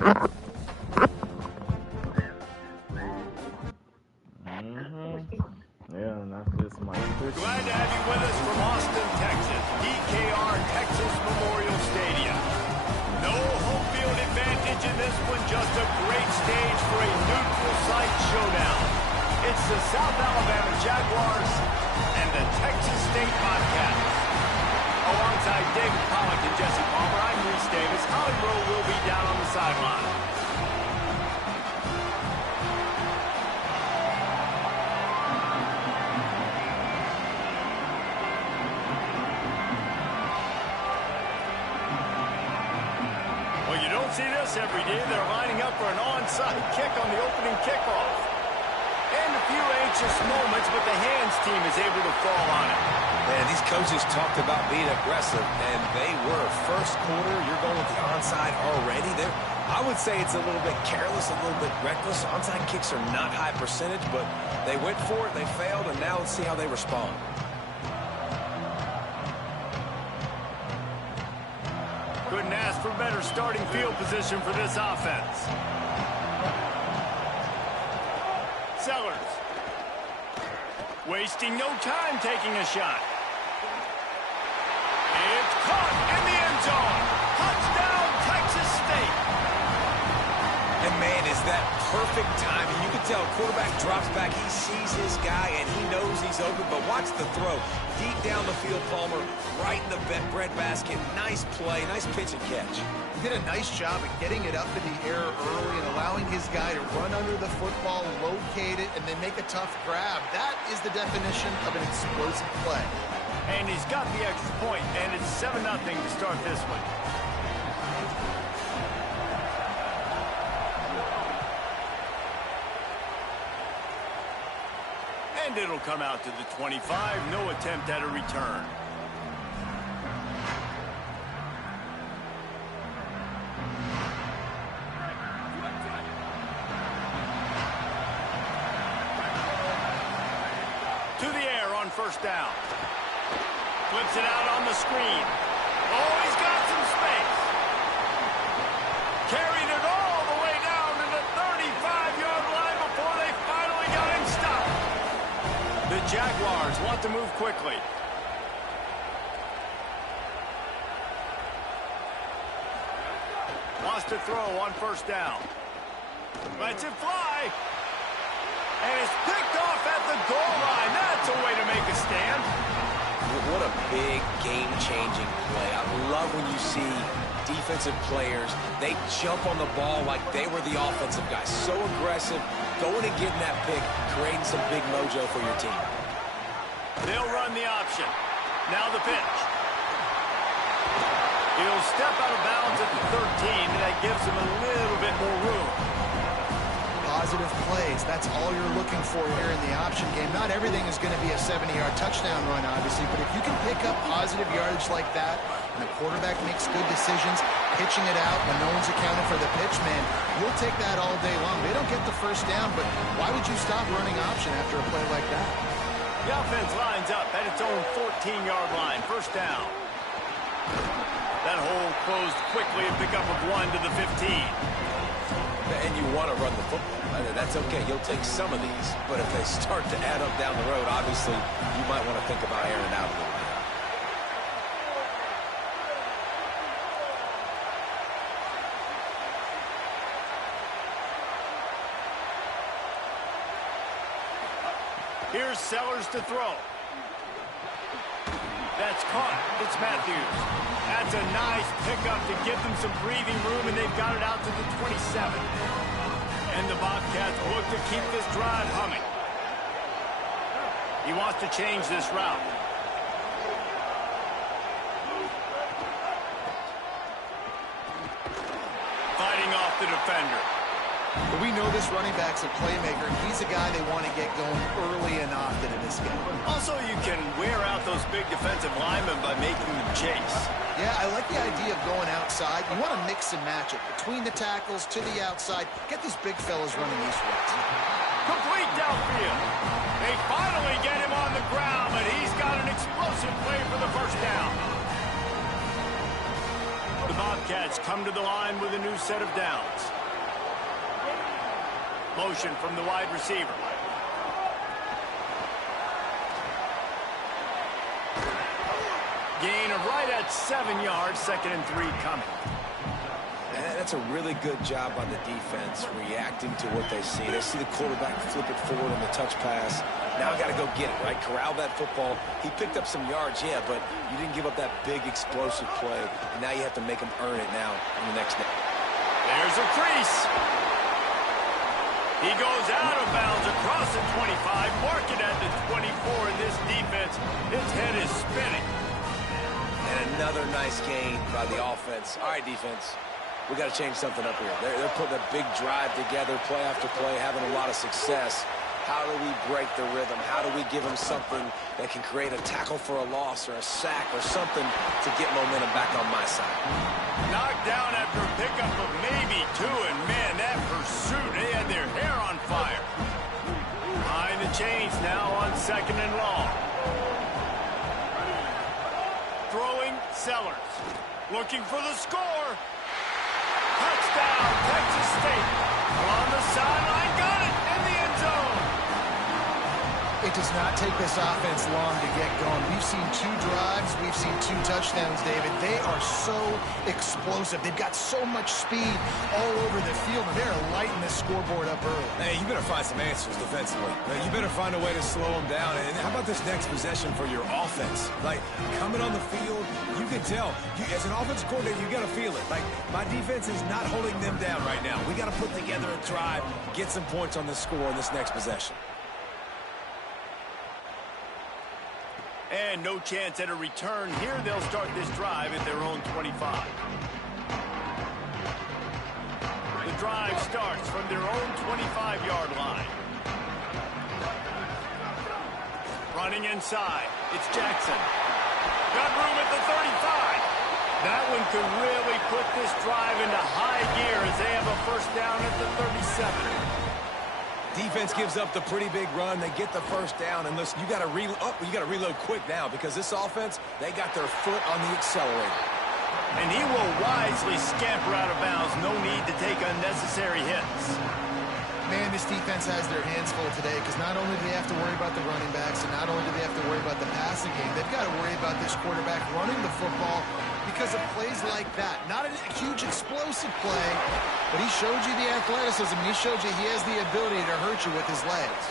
Yeah, not this much. Glad to have you with us from Austin, Texas, DKR Texas Memorial Stadium. No home field advantage in this one, just a great stage for a neutral site showdown. It's the South Alabama Jaguars and the Texas State Bobcats. Alongside David Pollack and Jesse Palmer, I'm Reese Davis. Holly Rowe will be down on the sideline. Well, you don't see this every day. They're lining up for an onside kick on the opening kickoff. And a few anxious moments, but the hands team is able to fall on it. Man, these coaches talked about being aggressive, and they were. First quarter, you're going with the onside already. I would say it's a little bit careless, a little bit reckless. Onside kicks are not high percentage, but they went for it, they failed, and now let's see how they respond. Couldn't ask for better starting field position for this offense. Sellers. Wasting no time taking a shot. It's caught in the end zone. Touchdown, Texas State. And man, is that perfect timing. You can tell quarterback drops back. He sees his guy, and he knows he's open. But watch the throw. Deep down the field, Palmer, right in the breadbasket. Nice play, nice pitch and catch. He did a nice job at getting it up in the air early and allowing his guy to run under the football, locate it, and then make a tough grab. That is the definition of an explosive play. And he's got the extra point, and it's 7-0 to start this one. And it'll come out to the 25. No attempt at a return. To the air on first down. Flips it out on the screen. Oh, he's got some space. Carried it all the way down to the 35-yard line before they finally got him stopped. The Jaguars want to move quickly. Wants to throw on first down. Lets it fly. And it's picked off at the goal line. That's a way to make a stand. What a big game-changing play. I love when you see defensive players, they jump on the ball like they were the offensive guys. So aggressive, going and getting that pick, creating some big mojo for your team. They'll run the option. Now the pitch. He'll step out of bounds at the 13, and that gives him a little bit more room. Positive plays. That's all you're looking for here in the option game. Not everything is going to be a 70-yard touchdown run, obviously, but if you can pick up positive yardage like that, and the quarterback makes good decisions, pitching it out when no one's accounting for the pitch, man, you'll take that all day long. They don't get the first down, but why would you stop running option after a play like that? The offense lines up at its own 14-yard line. First down. That hole closed quickly, a pickup of 1 to the 15. And you want to run the football. That's okay. You'll take some of these. But if they start to add up down the road, obviously, you might want to think about airing out a little bit. Here's Sellers to throw. That's caught. It's Matthews. That's a nice pickup to give them some breathing room, and they've got it out to the 27. And the Bobcats look to keep this drive humming. He wants to change this route. Fighting off the defender. But we know this running back's a playmaker, and he's a guy they want to get going early and often in this game. Also, you can wear out those big defensive linemen by making them chase. Yeah, I like the idea of going outside. You want to mix and match it. Between the tackles, to the outside. Get these big fellas running these routes. Complete downfield. They finally get him on the ground, but he's got an explosive play for the first down. The Bobcats come to the line with a new set of downs. Motion from the wide receiver. Gain of right at 7 yards, 2nd and 3 coming. And that's a really good job on the defense, reacting to what they see. They see the quarterback flip it forward on the touch pass. Now I got to go get it, right? Corral that football. He picked up some yards, yeah, but you didn't give up that big explosive play. And now you have to make him earn it now in the next day. There's a crease. He goes out of bounds across the 25, mark it at the 24, and this defense, its head is spinning. And another nice gain by the offense. All right, defense, we got to change something up here. They're putting a big drive together, play after play, having a lot of success. How do we break the rhythm? How do we give them something that can create a tackle for a loss or a sack or something to get momentum back on my side? Knocked down after a pickup of maybe 2, and man, that pursuit, they had their hair on fire. Behind the chains now on 2nd and long. Throwing Sellers. Looking for the score. Touchdown, Texas State. On the sideline, got it in the end zone. It does not take this offense long to get going. We've seen 2 drives. We've seen 2 touchdowns, David. They are so explosive. They've got so much speed all over the field, and they're lighting this scoreboard up early. Hey, you better find some answers defensively. You better find a way to slow them down. And how about this next possession for your offense? Like, coming on the field, you can tell. As an offensive coordinator, you got to feel it. Like, my defense is not holding them down right now. We got to put together a drive, get some points on the score on this next possession. And no chance at a return here. They'll start this drive at their own 25. The drive starts from their own 25-yard line. Running inside. It's Jackson. Got room at the 35. That one could really put this drive into high gear as they have a first down at the 37. Defense gives up the pretty big run. They get the first down, and listen, you got to reload quick now because this offense, they got their foot on the accelerator. And he will wisely scamper out of bounds. No need to take unnecessary hits. Man, this defense has their hands full today because not only do they have to worry about the running backs and not only do they have to worry about the passing game, they've got to worry about this quarterback running the football because of plays like that. Not a huge explosive play, but he showed you the athleticism. He showed you he has the ability to hurt you with his legs.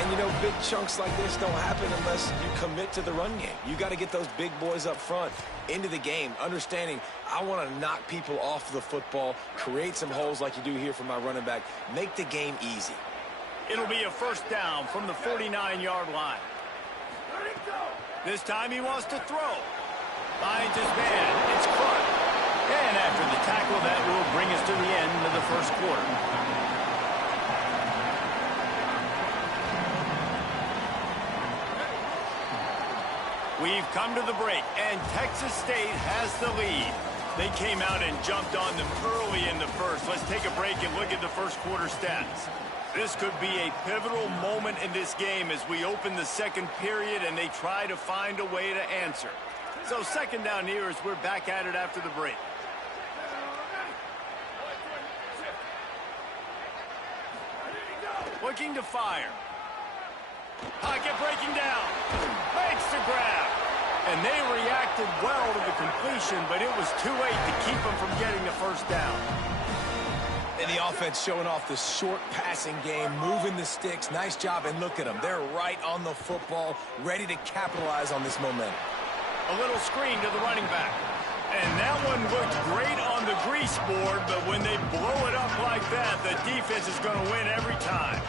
And, you know, big chunks like this don't happen unless you commit to the run game. You got to get those big boys up front into the game, understanding I want to knock people off the football, create some holes like you do here for my running back, make the game easy. It'll be a first down from the 49-yard line. This time he wants to throw. Finds his man. It's Clark. And after the tackle, that will bring us to the end of the first quarter. We've come to the break, and Texas State has the lead. They came out and jumped on them early in the first. Let's take a break and look at the first quarter stats. This could be a pivotal moment in this game as we open the second period and they try to find a way to answer. So second down here as we're back at it after the break. Looking to fire. Pocket breaking down. Makes the grab. And they reacted well to the completion, but it was too late to keep them from getting the first down. And the offense showing off the short passing game, moving the sticks. Nice job, and look at them. They're right on the football, ready to capitalize on this momentum. A little screen to the running back. And that one looked great on the grease board, but when they blow it up like that, the defense is going to win every time.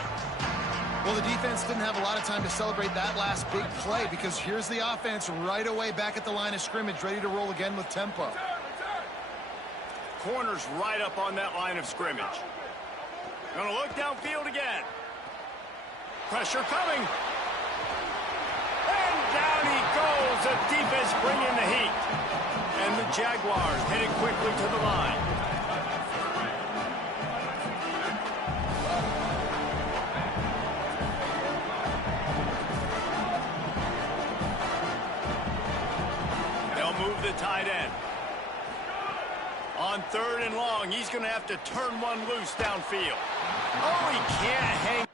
Well, the defense didn't have a lot of time to celebrate that last big play because here's the offense right away back at the line of scrimmage, ready to roll again with tempo. Corners right up on that line of scrimmage. Going to look downfield again. Pressure coming. And down he goes. The defense bringing the heat. And the Jaguars headed quickly to the line. They'll move the tight end. On 3rd and long, he's going to have to turn one loose downfield. Oh, he can't hang.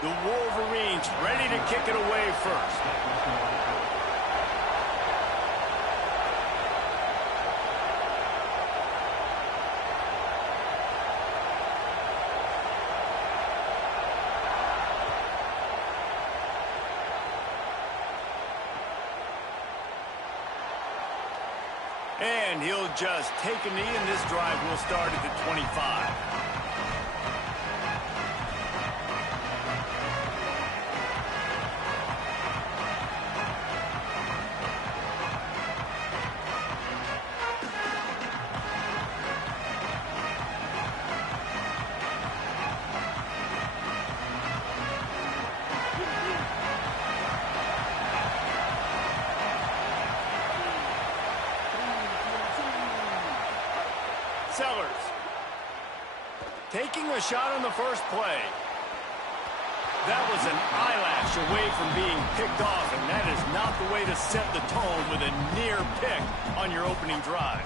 The Wolverines ready to kick it away first. And he'll just take a knee, and this drive will start at the 25. Sellers taking a shot on the first play. That was an eyelash away from being picked off, and that is not the way to set the tone with a near pick on your opening drive.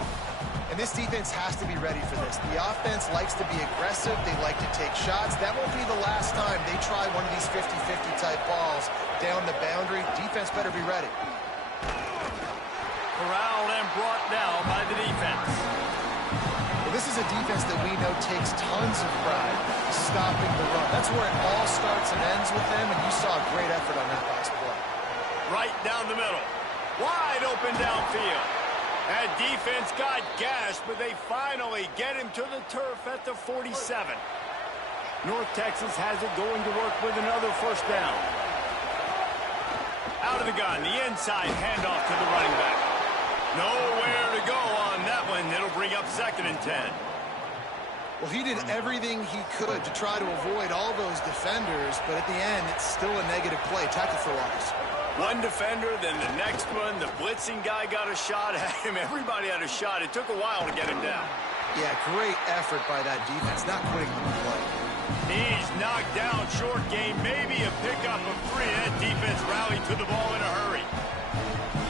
And this defense has to be ready for this. The offense likes to be aggressive. They like to take shots. That won't be the last time they try one of these 50-50 type balls down the boundary. Defense better be ready. Corralled and brought down by the defense. This is a defense that we know takes tons of pride stopping the run. That's where it all starts and ends with them, and you saw a great effort on that last play. Right down the middle. Wide open downfield. That defense got gashed, but they finally get him to the turf at the 47. North Texas has it going to work with another first down. Out of the gun, the inside handoff to the running back. Nowhere to go on that one. It'll bring up 2nd and 10. Well, he did everything he could to try to avoid all those defenders, but at the end, it's still a negative play. Tackle for loss. One defender, then the next one. The blitzing guy got a shot at him. Everybody had a shot. It took a while to get him down. Yeah, great effort by that defense, not quitting the play. He's knocked down short game. Maybe a pickup of 3. That defense rallied to the ball in a hurry.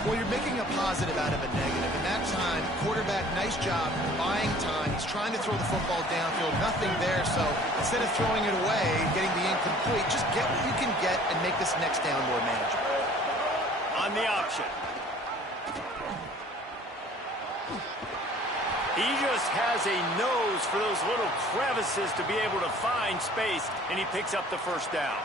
Well, you're making a positive out of a negative. And that time, quarterback, nice job buying time. He's trying to throw the football downfield. Nothing there, so instead of throwing it away, getting the incomplete, just get what you can get and make this next down more manageable. On the option. He just has a nose for those little crevices to be able to find space, and he picks up the first down.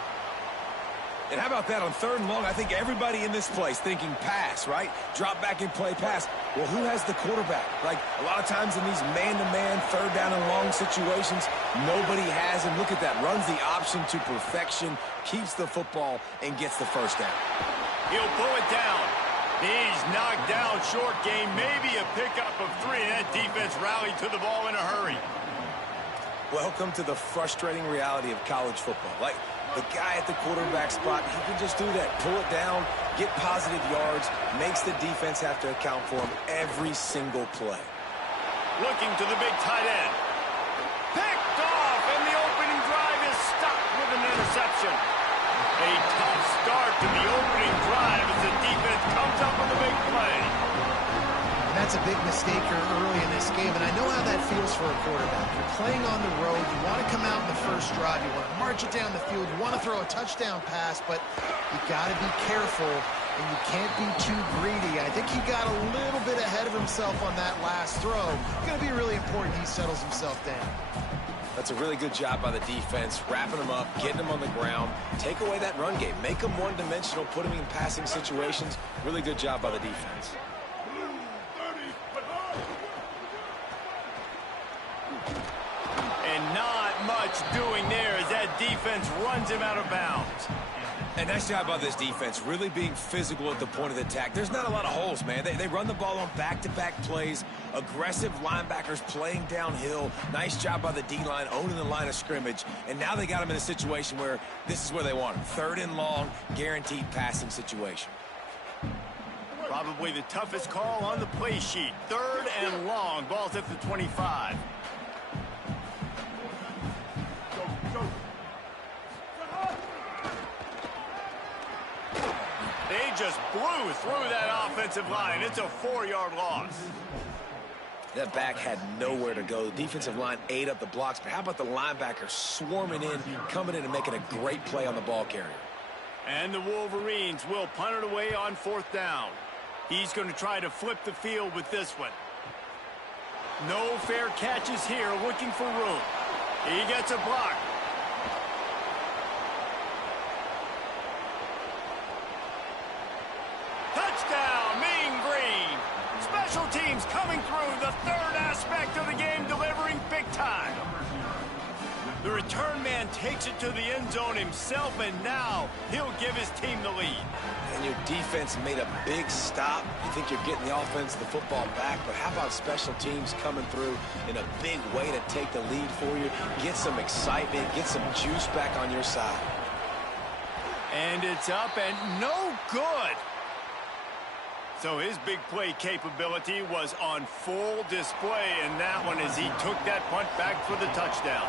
And how about that on 3rd and long? I think everybody in this place thinking pass, right? Drop back and play pass. Well, who has the quarterback? Like, a lot of times in these man-to-man, 3rd down and long situations, nobody has him. Look at that. Runs the option to perfection, keeps the football, and gets the first down. He'll pull it down. He's knocked down short game. Maybe a pickup of 3. That defense rallied to the ball in a hurry. Welcome to the frustrating reality of college football. Like, the guy at the quarterback spot, he can just do that. Pull it down, get positive yards, makes the defense have to account for him every single play. Looking to the big tight end. Picked off, and the opening drive is stopped with an interception. A tough start to the opening drive as the defense comes up with a big play. And that's a big mistake here early in this game, and I know how that feels for a quarterback. You're playing on the road. You want to come out in the first drive. You want to march it down the field. You want to throw a touchdown pass, but you got to be careful, and you can't be too greedy. I think he got a little bit ahead of himself on that last throw. It's going to be really important he settles himself down. That's a really good job by the defense, wrapping them up, getting them on the ground. Take away that run game. Make them one-dimensional, put them in passing situations. Really good job by the defense. And not much doing there as that defense runs him out of bounds. And nice job by this defense, really being physical at the point of the attack. There's not a lot of holes, man. They run the ball on back-to-back plays. Aggressive linebackers playing downhill. Nice job by the D-line, owning the line of scrimmage. And now they got them in a situation where this is where they want them. 3rd and long, guaranteed passing situation. Probably the toughest call on the play sheet. 3rd and long, ball's at the 25. They just blew through that offensive line. It's a 4-yard loss. That back had nowhere to go. The defensive line ate up the blocks, but how about the linebackers swarming in, coming in and making a great play on the ball carrier? And the Wolverines will punt it away on 4th down. He's going to try to flip the field with this one. No fair catches here, looking for room. He gets a block. Touchdown, Mean Green. Special teams coming through, the 3rd aspect of the game, delivering big time. The return man takes it to the end zone himself, and now he'll give his team the lead. And your defense made a big stop. You think you're getting the offense, the football back, but how about special teams coming through in a big way to take the lead for you, get some excitement, get some juice back on your side. And it's up and no good. So his big play capability was on full display in that one as he took that punt back for the touchdown.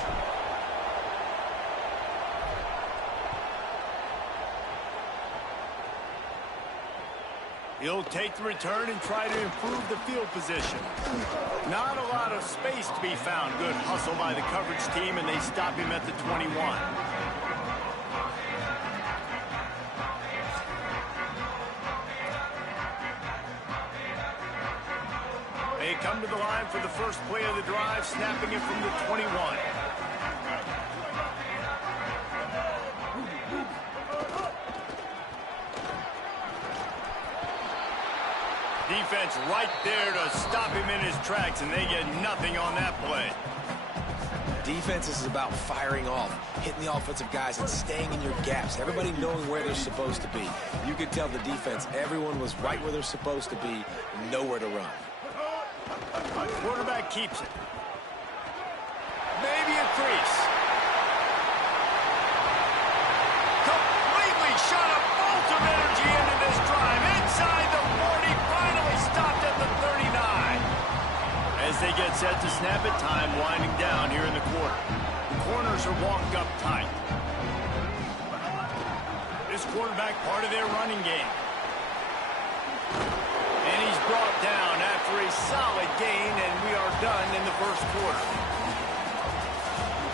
He'll take the return and try to improve the field position. Not a lot of space to be found. Good hustle by the coverage team, and they stop him at the 21. They come to the line for the first play of the drive, snapping it from the 21. Defense right there to stop him in his tracks, and they get nothing on that play. Defense is about firing off, hitting the offensive guys and staying in your gaps. Everybody knowing where they're supposed to be. You could tell the defense, everyone was right where they're supposed to be, nowhere to run. Quarterback keeps it. Maybe a crease. Completely shot a bolt of energy into this drive. Inside the 40, finally stopped at the 39. As they get set to snap it, time winding down here in the quarter. The corners are walked up tight. This quarterback part of their running game. And he's brought down after a solid gain, and we are done in the first quarter.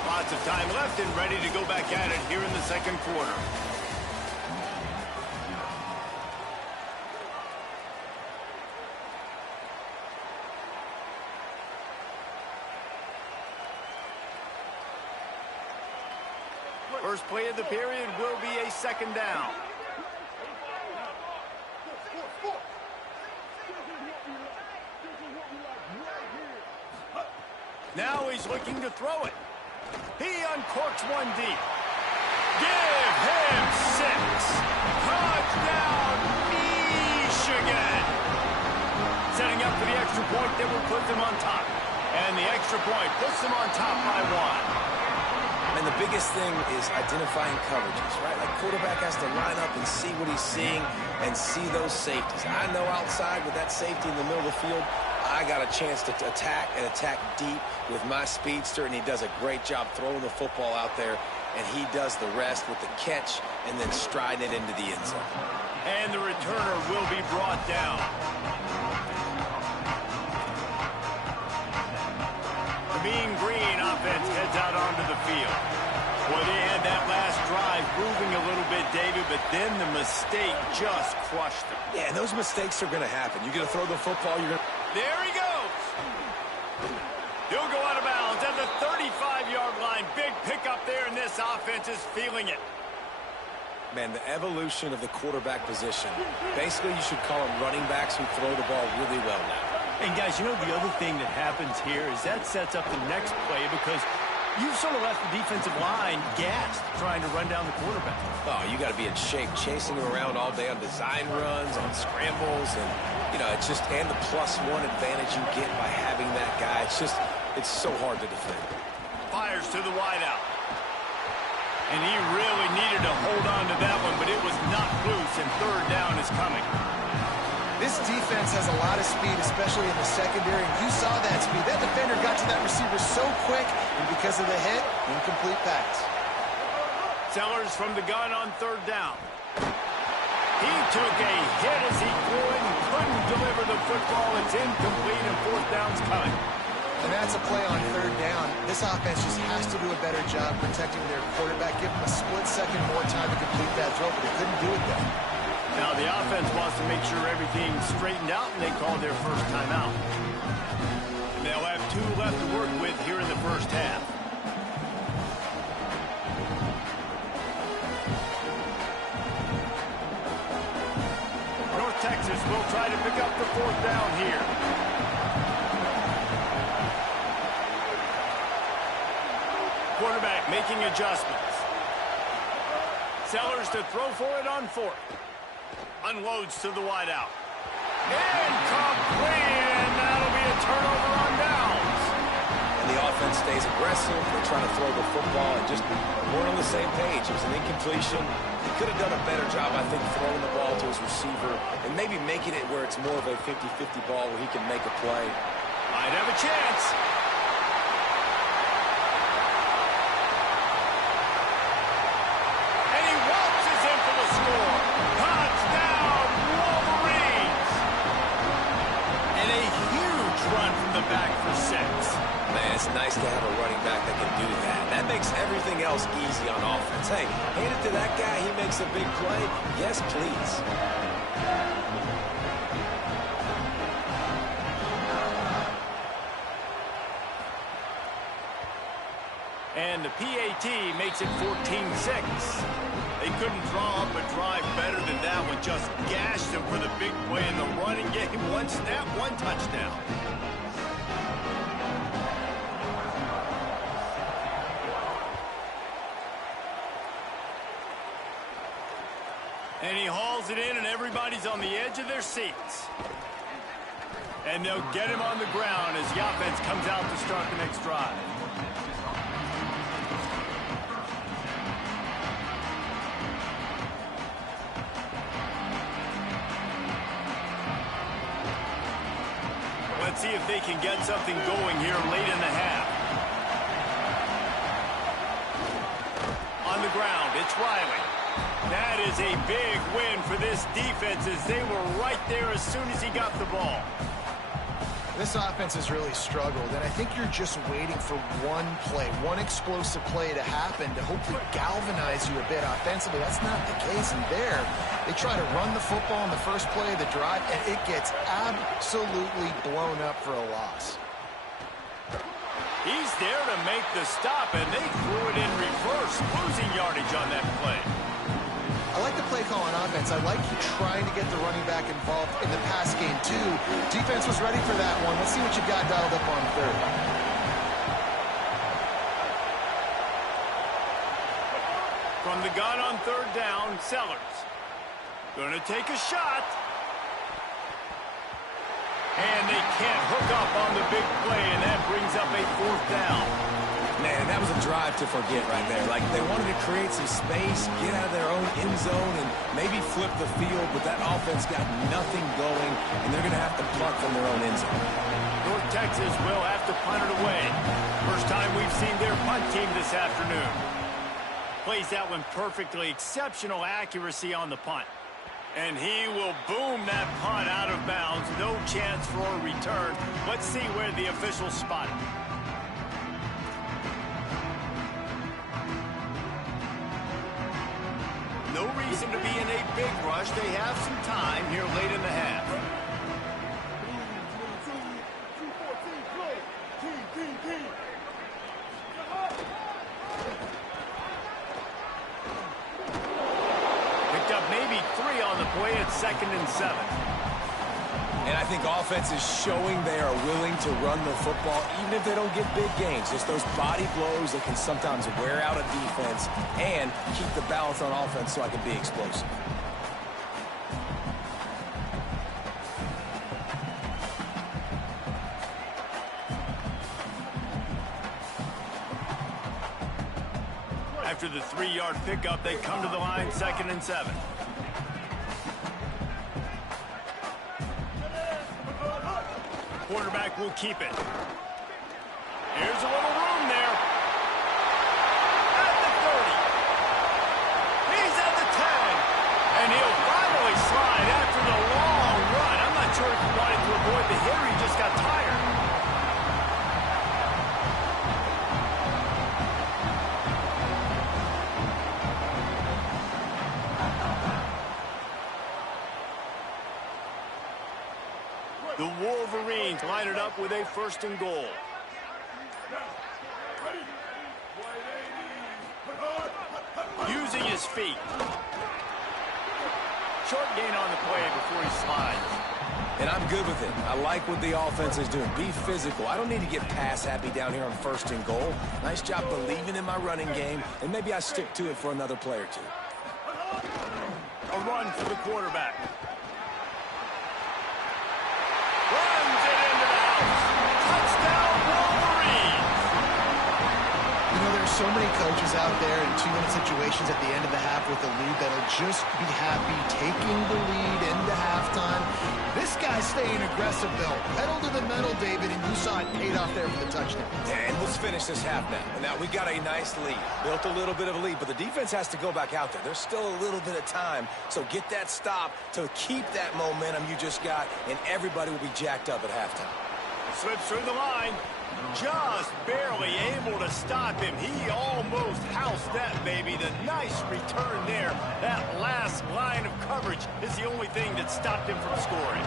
Lots of time left and ready to go back at it here in the second quarter. First play of the period will be a 2nd down. Now he's looking to throw it. He uncorks one deep. Give him 6. Touchdown, Michigan. Setting up for the extra point that will put them on top. And the extra point puts them on top by 1. And the biggest thing is identifying coverages, right? Like quarterback has to line up and see what he's seeing and see those safeties. I know outside with that safety in the middle of the field, I got a chance to attack and attack deep with my speedster, and he does a great job throwing the football out there, and he does the rest with the catch and then striding it into the end zone. And the returner will be brought down. a little bit, David, but then the mistake just crushed him. Yeah, and those mistakes are going to happen. You're going to throw the football, you're going to... There he goes. He'll go out of bounds at the 35-yard line. Big pickup there, and this offense is feeling it. Man, the evolution of the quarterback position. Basically, you should call them running backs who throw the ball really well now. And, guys, you know the other thing that happens here is that sets up the next play because you've sort of left the defensive line gassed trying to run down the quarterback. Oh, you got to be in shape, chasing him around all day on design runs, on scrambles, and, you know, it's just, and the +1 advantage you get by having that guy. It's so hard to defend. Fires to the wideout. And he really needed to hold on to that one, but it was knocked loose, and third down is coming. This defense has a lot of speed, especially in the secondary, and you saw that speed. That defender got to that receiver so quick, and because of the hit, incomplete pass. Sellers from the gun on third down. He took a hit as he threw it and couldn't deliver the football. It's incomplete, and fourth down's coming. And that's a play on third down. This offense just has to do a better job protecting their quarterback. Give him a split second more time to complete that throw, but they couldn't do it then. Now the offense wants to make sure everything's straightened out, and they call their first timeout. And they'll have 2 left to work with here in the first half. North Texas will try to pick up the fourth down here. Quarterback making adjustments. Sellers to throw for it on fourth. Unloads to the wideout. Incomplete, and that'll be a turnover on downs. And the offense stays aggressive. They're trying to throw the football and just weren't on the same page. It was an incompletion. He could have done a better job, I think, throwing the ball to his receiver and maybe making it where it's more of a 50-50 ball where he can make a play. Might have a chance. And he waltzes in for the score. Touchdown, Wolverines. And a huge run from the back for 6. Man, it's nice to have a running back that can do that. That makes everything else easy on offense. Hey, hand it to that guy, he makes a big play. Yes, please. And the PAT makes it 14-6. They couldn't draw up a drive better than that one. Just gashed them for the big play in the running game. 1 snap, 1 touchdown. And he hauls it in, and everybody's on the edge of their seats. And they'll get him on the ground as the offense comes out to start the next drive. Let's see if they can get something going here late in the half. On the ground, it's Riley. That is a big win for this defense as they were right there as soon as he got the ball. This offense has really struggled, and I think you're just waiting for one play, one explosive play to happen to hopefully galvanize you a bit offensively. That's not the case, and there, they try to run the football in the first play of the drive, and it gets absolutely blown up for a loss. He's there to make the stop, and they threw it in reverse, losing yardage on that play. I like the play call on offense. I like you trying to get the running back involved in the pass game, too. Defense was ready for that one. Let's see what you've got dialed up on third. From the gun on third down, Sellers. Gonna take a shot. And they can't hook up on the big play, and that brings up a fourth down. Man, that was a drive to forget right there. Like, they wanted to create some space, get out of their own end zone, and maybe flip the field, but that offense got nothing going, and they're going to have to punt from their own end zone. North Texas will have to punt it away. First time we've seen their punt team this afternoon. Plays that one perfectly. Exceptional accuracy on the punt. And he will boom that punt out of bounds. No chance for a return. Let's see where the officials spot it. big rush. They have some time here late in the half. Picked up maybe 3 on the play at 2nd and 7. And I think offense is showing they are willing to run the football, even if they don't get big gains. Just those body blows that can sometimes wear out a defense and keep the balance on offense so I can be explosive. After the 3-yard pickup, they come to the line 2nd and 7. Quarterback will keep it. Here's a little room there. At the 30. He's at the 10. And he'll finally slide after the long run. I'm not sure if he wanted to avoid the hit or he just got tired. The Wolverines line it up with a 1st and goal. Using his feet. Short gain on the play before he slides. And I'm good with it. I like what the offense is doing. Be physical. I don't need to get pass happy down here on 1st and goal. Nice job believing in my running game, and maybe I stick to it for another play or 2. A run for the quarterback. Runs it into the house. Touchdown, Wolverines. You know, there's so many coaches out there in 2-minute situations at the end of the half with the lead that'll just be happy taking the lead into halftime. This guy's staying aggressive, though. Pedal to the metal, David, and you saw it paid off there for the touchdown. And let's finish this half now. Now, we got a nice lead. Built a little bit of a lead, but the defense has to go back out there. There's still a little bit of time, so get that stop to keep that momentum you just got, and everybody will be jacked up at halftime. Slips through the line. Just barely able to stop him. He almost housed that baby. The nice return there. That last line of coverage is the only thing that stopped him from scoring.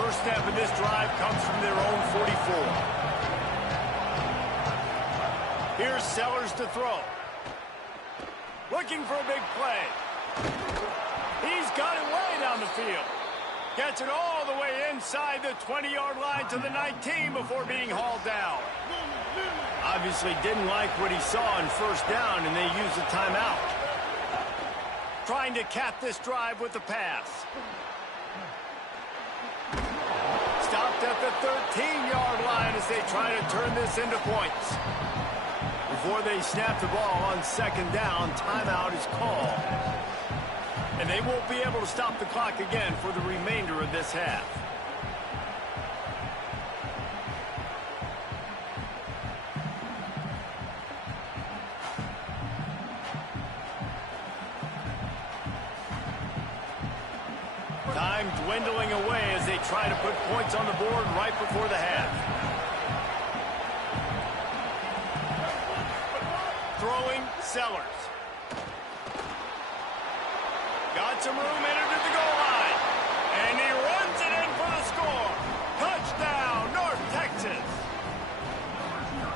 First snap of this drive comes from their own 44. Here's Sellers to throw. Looking for a big play. He's got it way down the field. Gets it all the way inside the 20-yard line to the 19 before being hauled down. Obviously didn't like what he saw on 1st down, and they used a timeout. Trying to cap this drive with the pass. Stopped at the 13-yard line as they try to turn this into points. Before they snap the ball on 2nd down, timeout is called. And they won't be able to stop the clock again for the remainder of this half. Time dwindling away as they try to put points on the board right before the half. Throwing Sellers. Got some room, entered at the goal line. And he runs it in for the score. Touchdown, North Texas.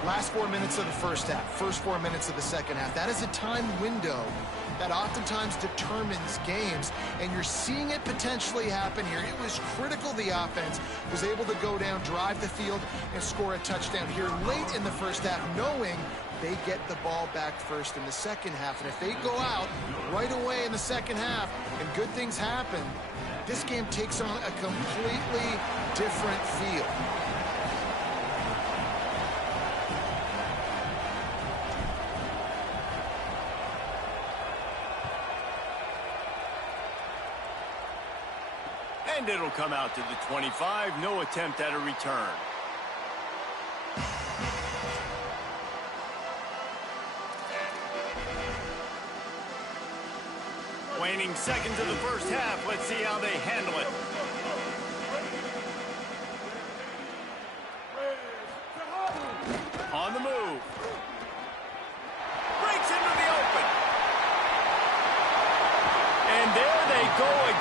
Last 4 minutes of the first half, first 4 minutes of the second half. That is a time window that oftentimes determines games, and you're seeing it potentially happen here. It was critical the offense was able to go down, drive the field, and score a touchdown here late in the first half, knowing they get the ball back first in the second half. And if they go out right away in the second half and good things happen, this game takes on a completely different feel. And it'll come out to the 25. No attempt at a return. Waning seconds of the first half. Let's see how they handle it. On the move. Breaks into the open. And there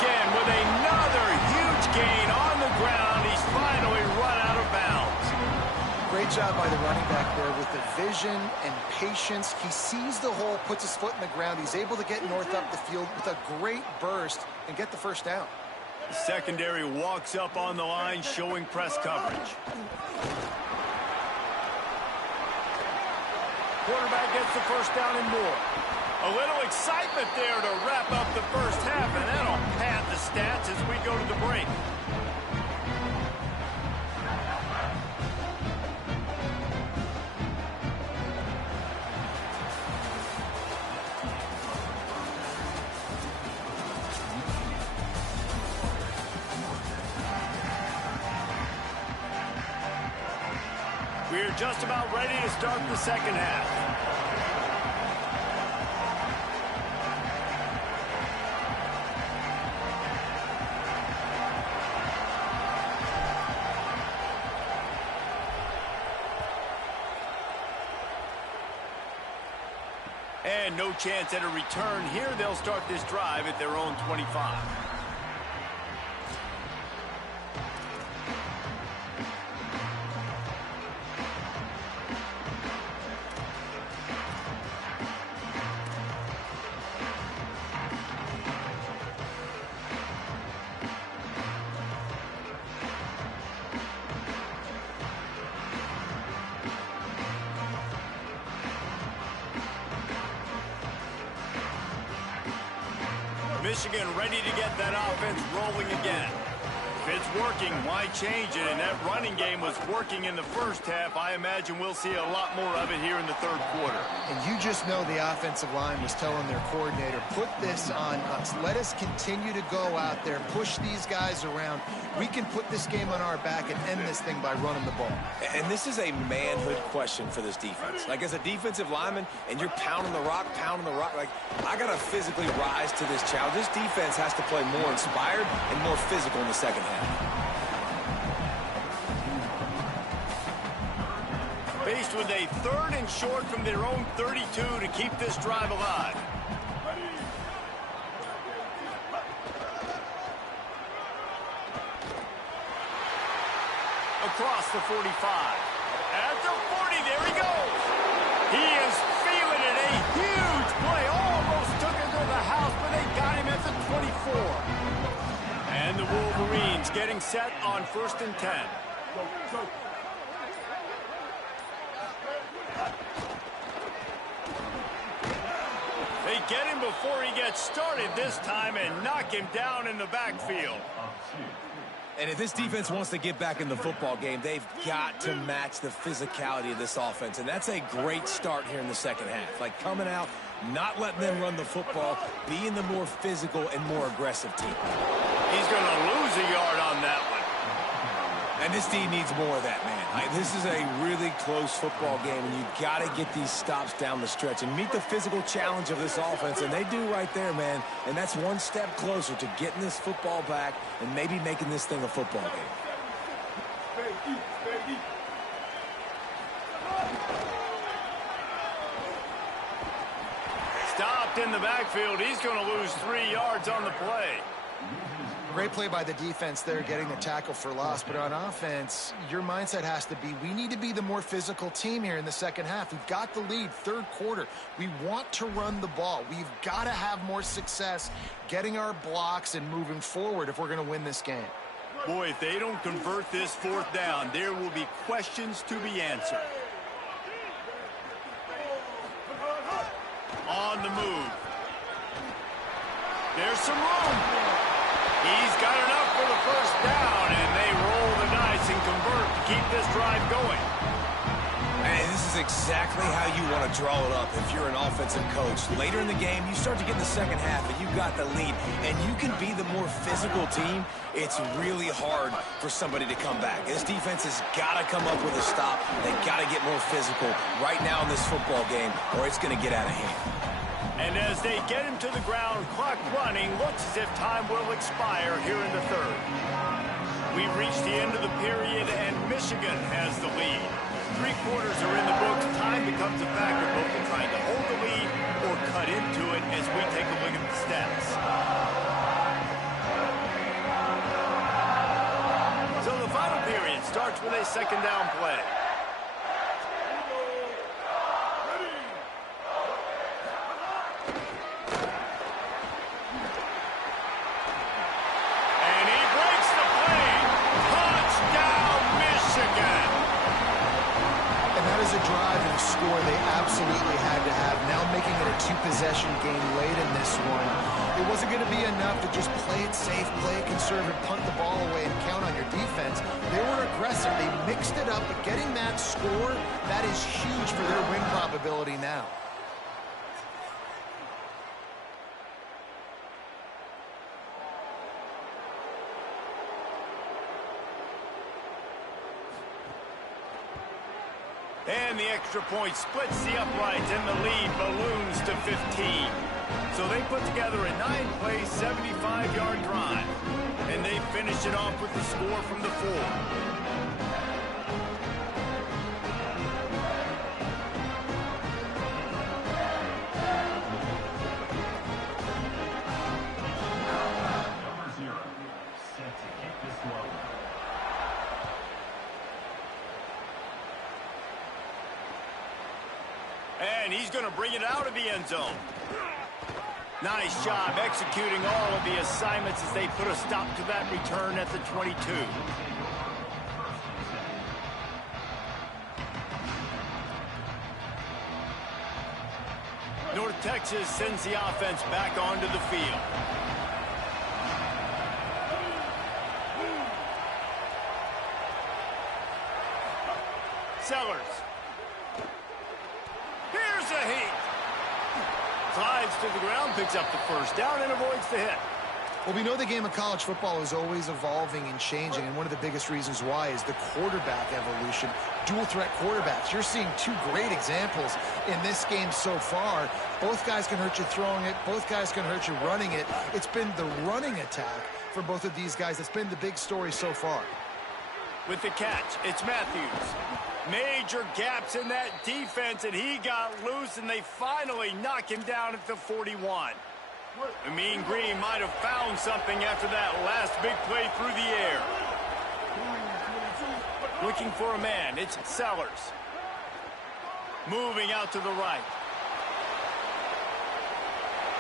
in with another huge gain on the ground. He's finally run out of bounds. Great job by the running back there with the vision and patience. He sees the hole, puts his foot in the ground. He's able to get north up the field with a great burst and get the first down. The secondary walks up on the line, showing press coverage. Quarterback gets the first down and more. A little excitement there to wrap up the first half, and that'll pad the stats as we go to the break. We're just about ready to start the second half. And no chance at a return here. They'll start this drive at their own 25. Michigan ready to get that offense rolling again. If it's working, why change it? And that running game was working in the first half. I imagine we'll see a lot more of it here in the third quarter. And you just know the offensive line was telling their coordinator, put this on us. Let us continue to go out there, push these guys around. We can put this game on our back and end this thing by running the ball. And this is a manhood question for this defense. Like, as a defensive lineman, and you're pounding the rock, like, I got to physically rise to this challenge. This defense has to play more inspired and more physical in the second half. Faced with a third and short from their own 32 to keep this drive alive. Across the 45. At the 40, there he goes. He is feeling it. A huge play. Almost took it to the house, but they got him at the 24. And the Wolverines getting set on 1st and 10. They get him before he gets started this time and knock him down in the backfield. And if this defense wants to get back in the football game, they've got to match the physicality of this offense. And that's a great start here in the second half. Like, coming out, not letting them run the football, being the more physical and more aggressive team. He's going to lose a yard on that one. And this team needs more of that, man. This is a really close football game, and you've got to get these stops down the stretch and meet the physical challenge of this offense, and they do right there, man. And that's one step closer to getting this football back and maybe making this thing a football game. Stopped in the backfield. He's going to lose 3 yards on the play. Great play by the defense there, getting the tackle for loss. But on offense, your mindset has to be, we need to be the more physical team here in the second half. We've got the lead, third quarter. We want to run the ball. We've got to have more success getting our blocks and moving forward if we're going to win this game. Boy, if they don't convert this 4th down, there will be questions to be answered. On the move. There's some room. He's got enough for the first down, and they roll the dice and convert to keep this drive going. And this is exactly how you want to draw it up if you're an offensive coach. Later in the game, you start to get in the second half, and you've got the lead, and you can be the more physical team. It's really hard for somebody to come back. This defense has got to come up with a stop. They got to get more physical right now in this football game, or it's going to get out of hand. And as they get him to the ground, clock running, looks as if time will expire here in the third. We've reached the end of the period, and Michigan has the lead. 3 quarters are in the books. Time becomes a factor, both in trying to hold the lead or cut into it as we take a look at the stats. second down play. And he breaks the play. Touchdown, Michigan. And that is a drive and a score they absolutely had to have. Now making it a two-possession game late in this one. It wasn't going to be enough to just play it safe, play it conservative, punt the ball away, and count on your defense. They were aggressive. They mixed it up, but getting that score, that is huge for their win probability now. And the extra point splits the uprights, and the lead balloons to 15. So they put together a 9-play, 75-yard drive. And they finish it off with the score from the 4. Number 0, set to kick this one. And he's going to bring it out of the end zone. Nice job executing all of the assignments as they put a stop to that return at the 22. North Texas sends the offense back onto the field. Sellers. Here's a heat. Slides to the ground, picks up the first down, and avoids the hit. Well, we know the game of college football is always evolving and changing, and one of the biggest reasons why is the quarterback evolution. Dual threat quarterbacks. You're seeing two great examples in this game so far. Both guys can hurt you throwing it. Both guys can hurt you running it. It's been the running attack for both of these guys that's been the big story so far. With the catch, it's Matthews. Major gaps in that defense, and he got loose, and they finally knock him down at the 41. The Mean Green might have found something after that last big play through the air. Looking for a man, it's Sellers. Moving out to the right.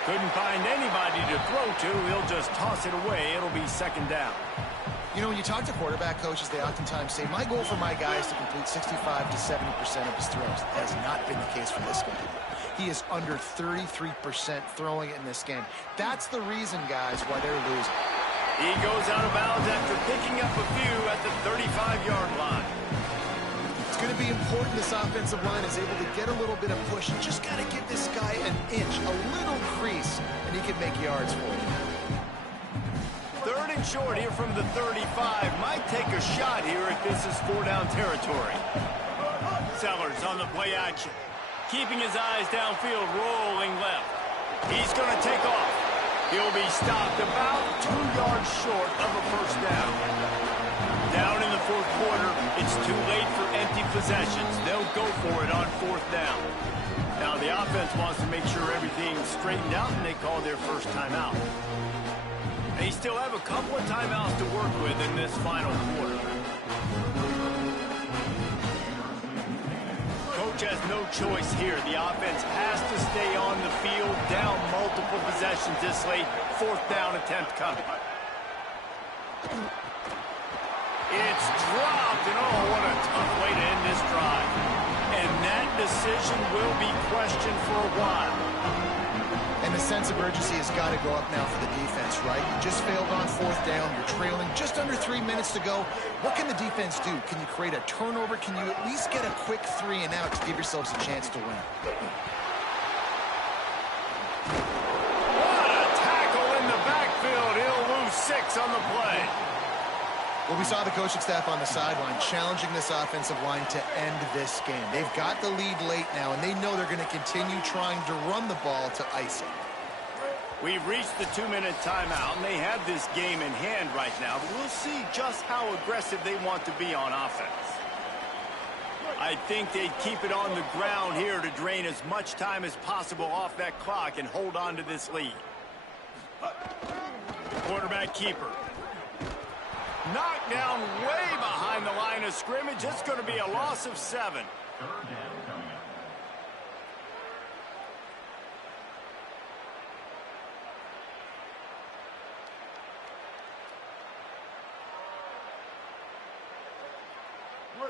Couldn't find anybody to throw to. He'll just toss it away. It'll be second down. You know, when you talk to quarterback coaches, they oftentimes say, my goal for my guy is to complete 65 to 70% of his throws. That has not been the case for this guy. He is under 33% throwing it in this game. That's the reason, guys, why they're losing. He goes out of bounds after picking up a few at the 35-yard line. It's going to be important this offensive line is able to get a little bit of push. You just got to give this guy an inch, a little crease, and he can make yards for you. Third and short here from the 35. Might take a shot here if this is 4-down territory. Sellers on the play action. Keeping his eyes downfield, rolling left. He's going to take off. He'll be stopped about 2 yards short of a first down. Down in the fourth quarter, it's too late for empty possessions. They'll go for it on 4th down. Now the offense wants to make sure everything's straightened out, and they call their first timeout. They still have a couple of timeouts to work with in this final quarter. Coach has no choice here. The offense has to stay on the field, down multiple possessions this late. 4th down attempt coming. It's dropped, and oh, what a tough way to end this drive. And that decision will be questioned for a while. And the sense of urgency has got to go up now for the defense, right? You just failed on 4th down. You're trailing just under 3 minutes to go. What can the defense do? Can you create a turnover? Can you at least get a quick 3 and out to give yourselves a chance to win? What a tackle in the backfield. He'll lose 6 on the play. Well, we saw the coaching staff on the sideline challenging this offensive line to end this game. They've got the lead late now, and they know they're going to continue trying to run the ball to ice it. We've reached the 2-minute timeout, and they have this game in hand right now, but we'll see just how aggressive they want to be on offense. I think they'd keep it on the ground here to drain as much time as possible off that clock and hold on to this lead. Quarterback keeper. Knocked down way behind the line of scrimmage. It's going to be a loss of 7. Third down coming up.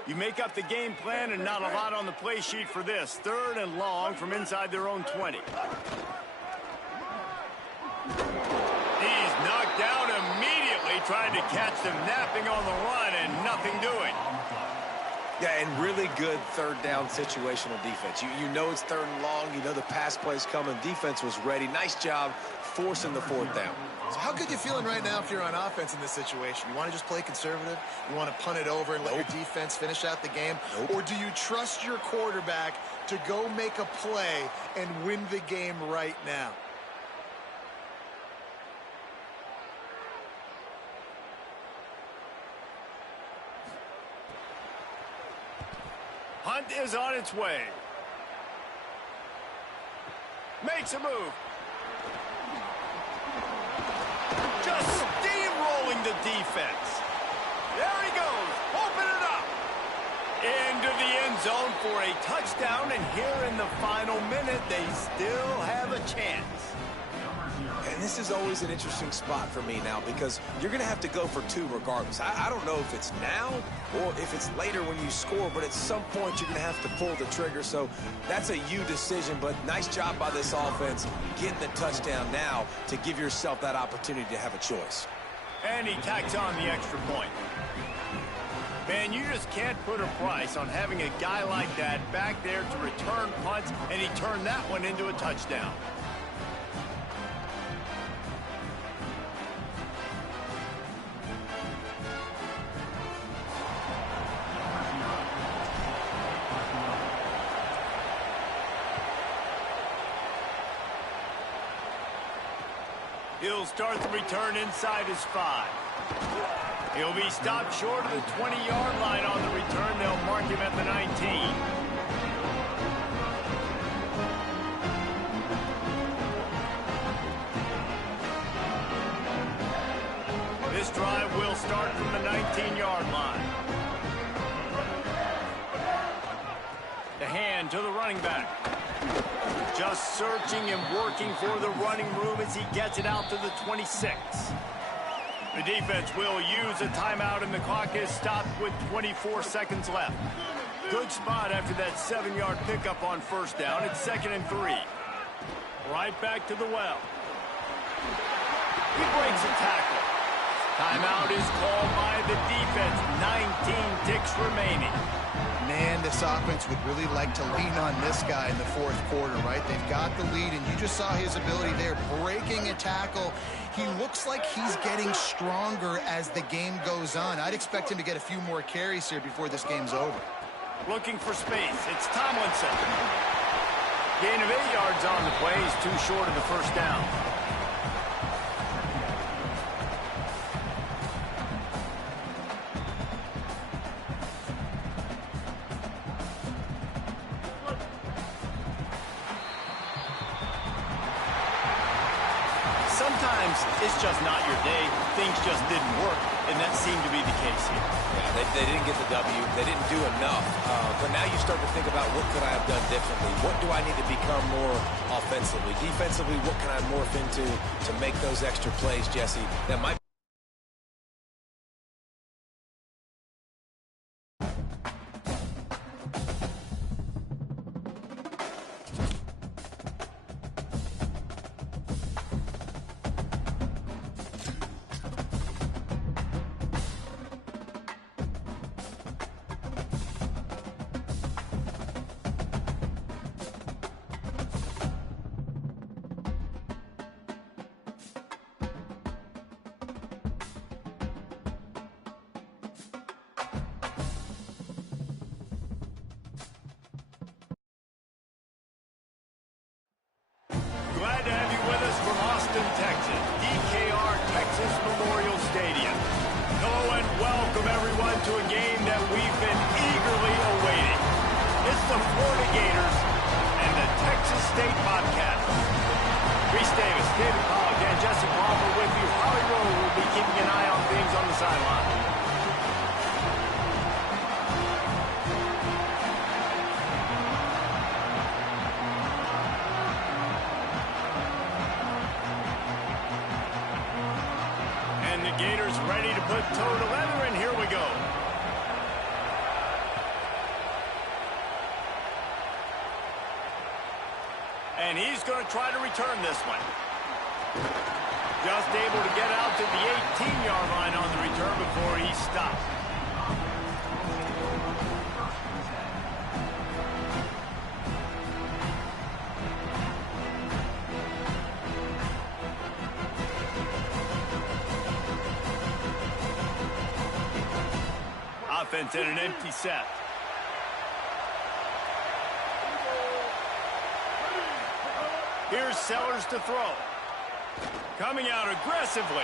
You make up the game plan and not a lot on the play sheet for this. 3rd and long from inside their own 20. He's knocked down immediately, trying to catch them napping on the run and nothing doing. Yeah, and really good 3rd down situational defense. You know it's 3rd and long. You know the pass play's coming. Defense was ready. Nice job forcing the 4th down. So how good you feeling right now if you're on offense in this situation? You want to just play conservative? You want to punt it over and let your defense finish out the game? Or do you trust your quarterback to go make a play and win the game right now? Hunt is on its way. Makes a move. Just steamrolling the defense. There he goes. Open it up. Into the end zone for a touchdown. And here in the final minute, they still have a chance. And this is always an interesting spot for me now because you're going to have to go for 2 regardless. I don't know if it's now or if it's later when you score, but at some point you're going to have to pull the trigger. So that's a you decision, but nice job by this offense getting the touchdown now to give yourself that opportunity to have a choice. And he tacks on the extra point. Man, you just can't put a price on having a guy like that back there to return punts, and he turned that one into a touchdown. He'll start the return inside his 5. He'll be stopped short of the 20-yard line on the return. They'll mark him at the 19. This drive will start from the 19-yard line. The hand to the running back. Just searching and working for the running room as he gets it out to the 26. The defense will use a timeout, and the clock is stopped with 24 seconds left. Good spot after that 7-yard pickup on 1st down. It's 2nd and 3. Right back to the well. He breaks a tackle. Timeout is called by the defense. 19 ticks remaining. Man, this offense would really like to lean on this guy in the 4th quarter, right? They've got the lead, and you just saw his ability there, breaking a tackle. He looks like he's getting stronger as the game goes on. I'd expect him to get a few more carries here before this game's over. Looking for space. It's Tomlinson. Gain of 8 yards on the play. He's too short of the 1st down. Sometimes it's just not your day. Things just didn't work, and that seemed to be the case here. Yeah, they didn't get the W. They didn't do enough. But now you start to think about what could I have done differently? What do I need to become more offensively? Defensively, what can I morph into to make those extra plays, Jesse? That might Glad to have you with us from Austin, Texas, DKR Texas Memorial Stadium. Hello and welcome everyone to a game that we've been eagerly awaiting. It's the Florida Gators and the Texas State Bobcats. Reese Davis, David Pollock, and Jesse Palmer with you. Holly Rowe will be keeping an eye on things on the sideline. Gators ready to put toe to leather, and here we go. And he's going to try to return this one. Just able to get out to the 18-yard line on the return before he stopped. Offense in an empty set. Here's Sellers to throw. Coming out aggressively.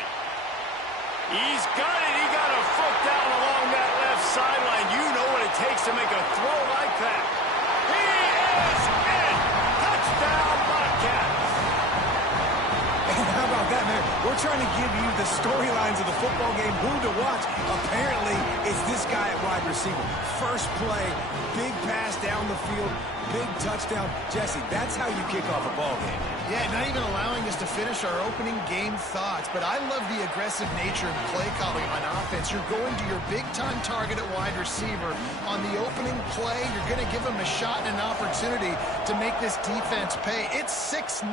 He's got it. He got a foot down along that left sideline. You know what it takes to make a throw like that. He is in. Touchdown, Bobcats. How about that, man? We're trying to give you the storylines of the football game, who to watch. Apparently, it's this guy at wide receiver. First play, big pass down the field, big touchdown. Jesse, that's how you kick off a ball game. Yeah, not even allowing us to finish our opening game thoughts, but I love the aggressive nature of play calling on offense. You're going to your big-time target at wide receiver. On the opening play, you're going to give him a shot and an opportunity to make this defense pay. It's 6-0.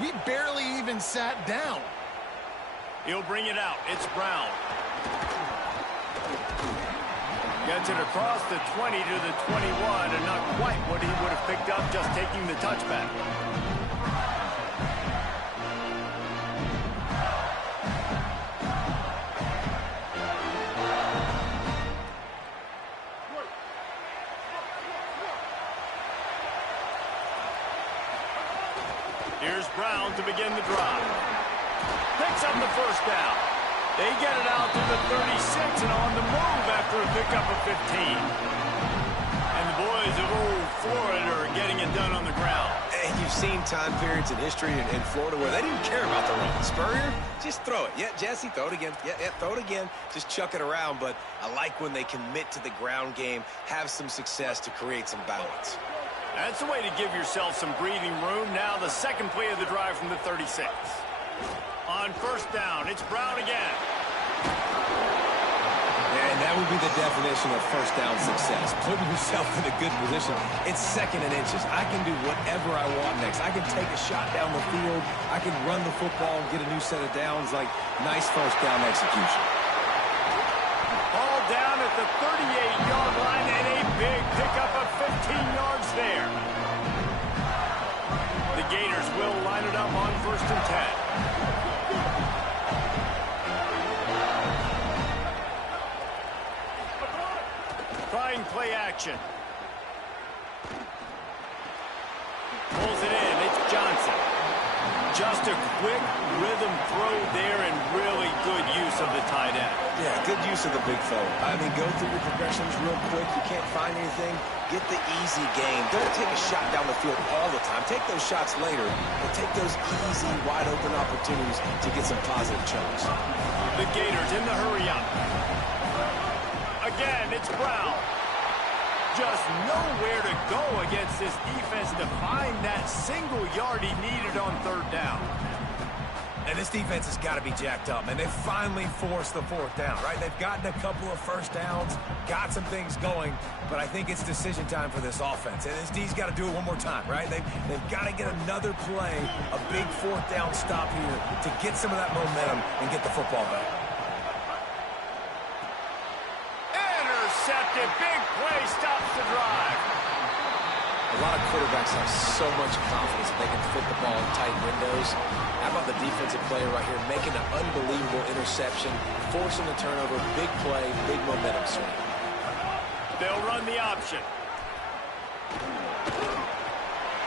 We barely even sat down. He'll bring it out. It's Brown. Gets it across the 20 to the 21, and not quite what he would have picked up just taking the touchback. Here's Brown to begin the drive. Picks up the first down. They get it out to the 36 and on the move after a pickup of 15. And the boys of old Florida are getting it done on the ground. And you've seen time periods in history in Florida where they didn't care about the run. Spurrier, just throw it. Yeah, Jesse, throw it again. Yeah, throw it again. Just chuck it around. But I like when they commit to the ground game, have some success to create some balance. That's the way to give yourself some breathing room. Now the second play of the drive from the 36. On first down, it's Brown again. And that would be the definition of first down success. Putting yourself in a good position. It's second and inches. I can do whatever I want next. I can take a shot down the field. I can run the football and get a new set of downs. Like, nice first down execution. Ball down at the 38-yard line and a big pickup of 15 yards there. The Gators will line it up on first and 10. Trying play action. Pulls it in. It's Johnson. Just a quick rhythm throw there and really good use of the tight end. Yeah, good use of the big fella. I mean, go through your progressions real quick. You can't find anything. Get the easy game. Don't take a shot down the field all the time. Take those shots later, but take those easy, wide-open opportunities to get some positive chunks. The Gators in the hurry up. Again, it's Brown. Just nowhere to go against this defense to find that single yard he needed on third down. And this defense has got to be jacked up, and they finally forced the fourth down, right? They've gotten a couple of first downs, got some things going, but I think it's decision time for this offense. And this D's got to do it one more time, right? They've got to get another play, a big fourth down stop here to get some of that momentum and get the football back. Intercepted, big play, stops the drive. A lot of quarterbacks have so much confidence that they can fit the ball in tight windows. How about the defensive player right here making an unbelievable interception, forcing the turnover, big play, big momentum swing. They'll run the option.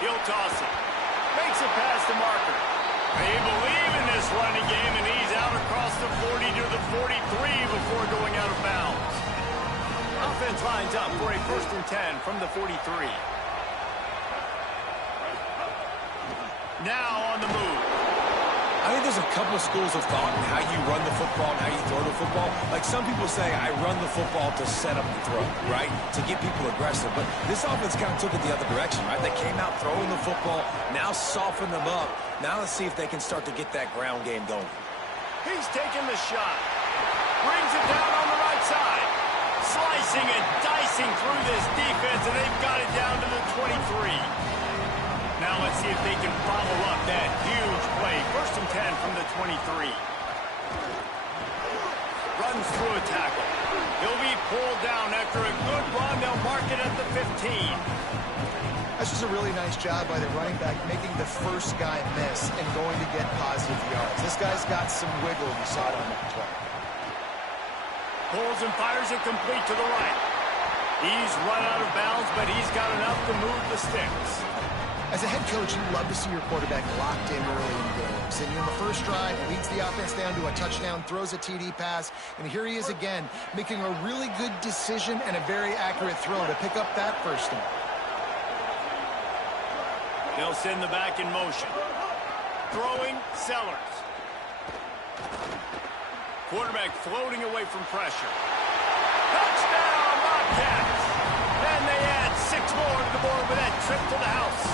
He'll toss it. Makes it past the marker. They believe in this running game, and he's out across the 40 to the 43 before going out of bounds. Offense lines up for a first and 10 from the 43. Now on the move. I think there's a couple of schools of thought in how you run the football and how you throw the football. Like some people say, I run the football to set up the throw, right? To get people aggressive. But this offense kind of took it the other direction, right? They came out throwing the football, now soften them up. Now let's see if they can start to get that ground game going. He's taking the shot. Brings it down on the right side. Slicing and dicing through this defense, and they've got it down to the 23. Now let's see if they can follow up that huge play. 1st and 10 from the 23. Runs through a tackle. He'll be pulled down after a good run. They'll mark it at the 15. This was a really nice job by the running back, making the first guy miss and going to get positive yards. This guy's got some wiggle. You saw it on that play. Pulls and fires it complete to the right. He's run out of bounds, but he's got enough to move the sticks. As a head coach, you love to see your quarterback locked in early in games. And in the first drive, he leads the offense down to a touchdown, throws a TD pass, and here he is again, making a really good decision and a very accurate throw to pick up that first down. They'll send the back in motion. Throwing, Sellers. Quarterback floating away from pressure. Touchdown, Bobcats! And they add 6 more to the board with that trip to the house.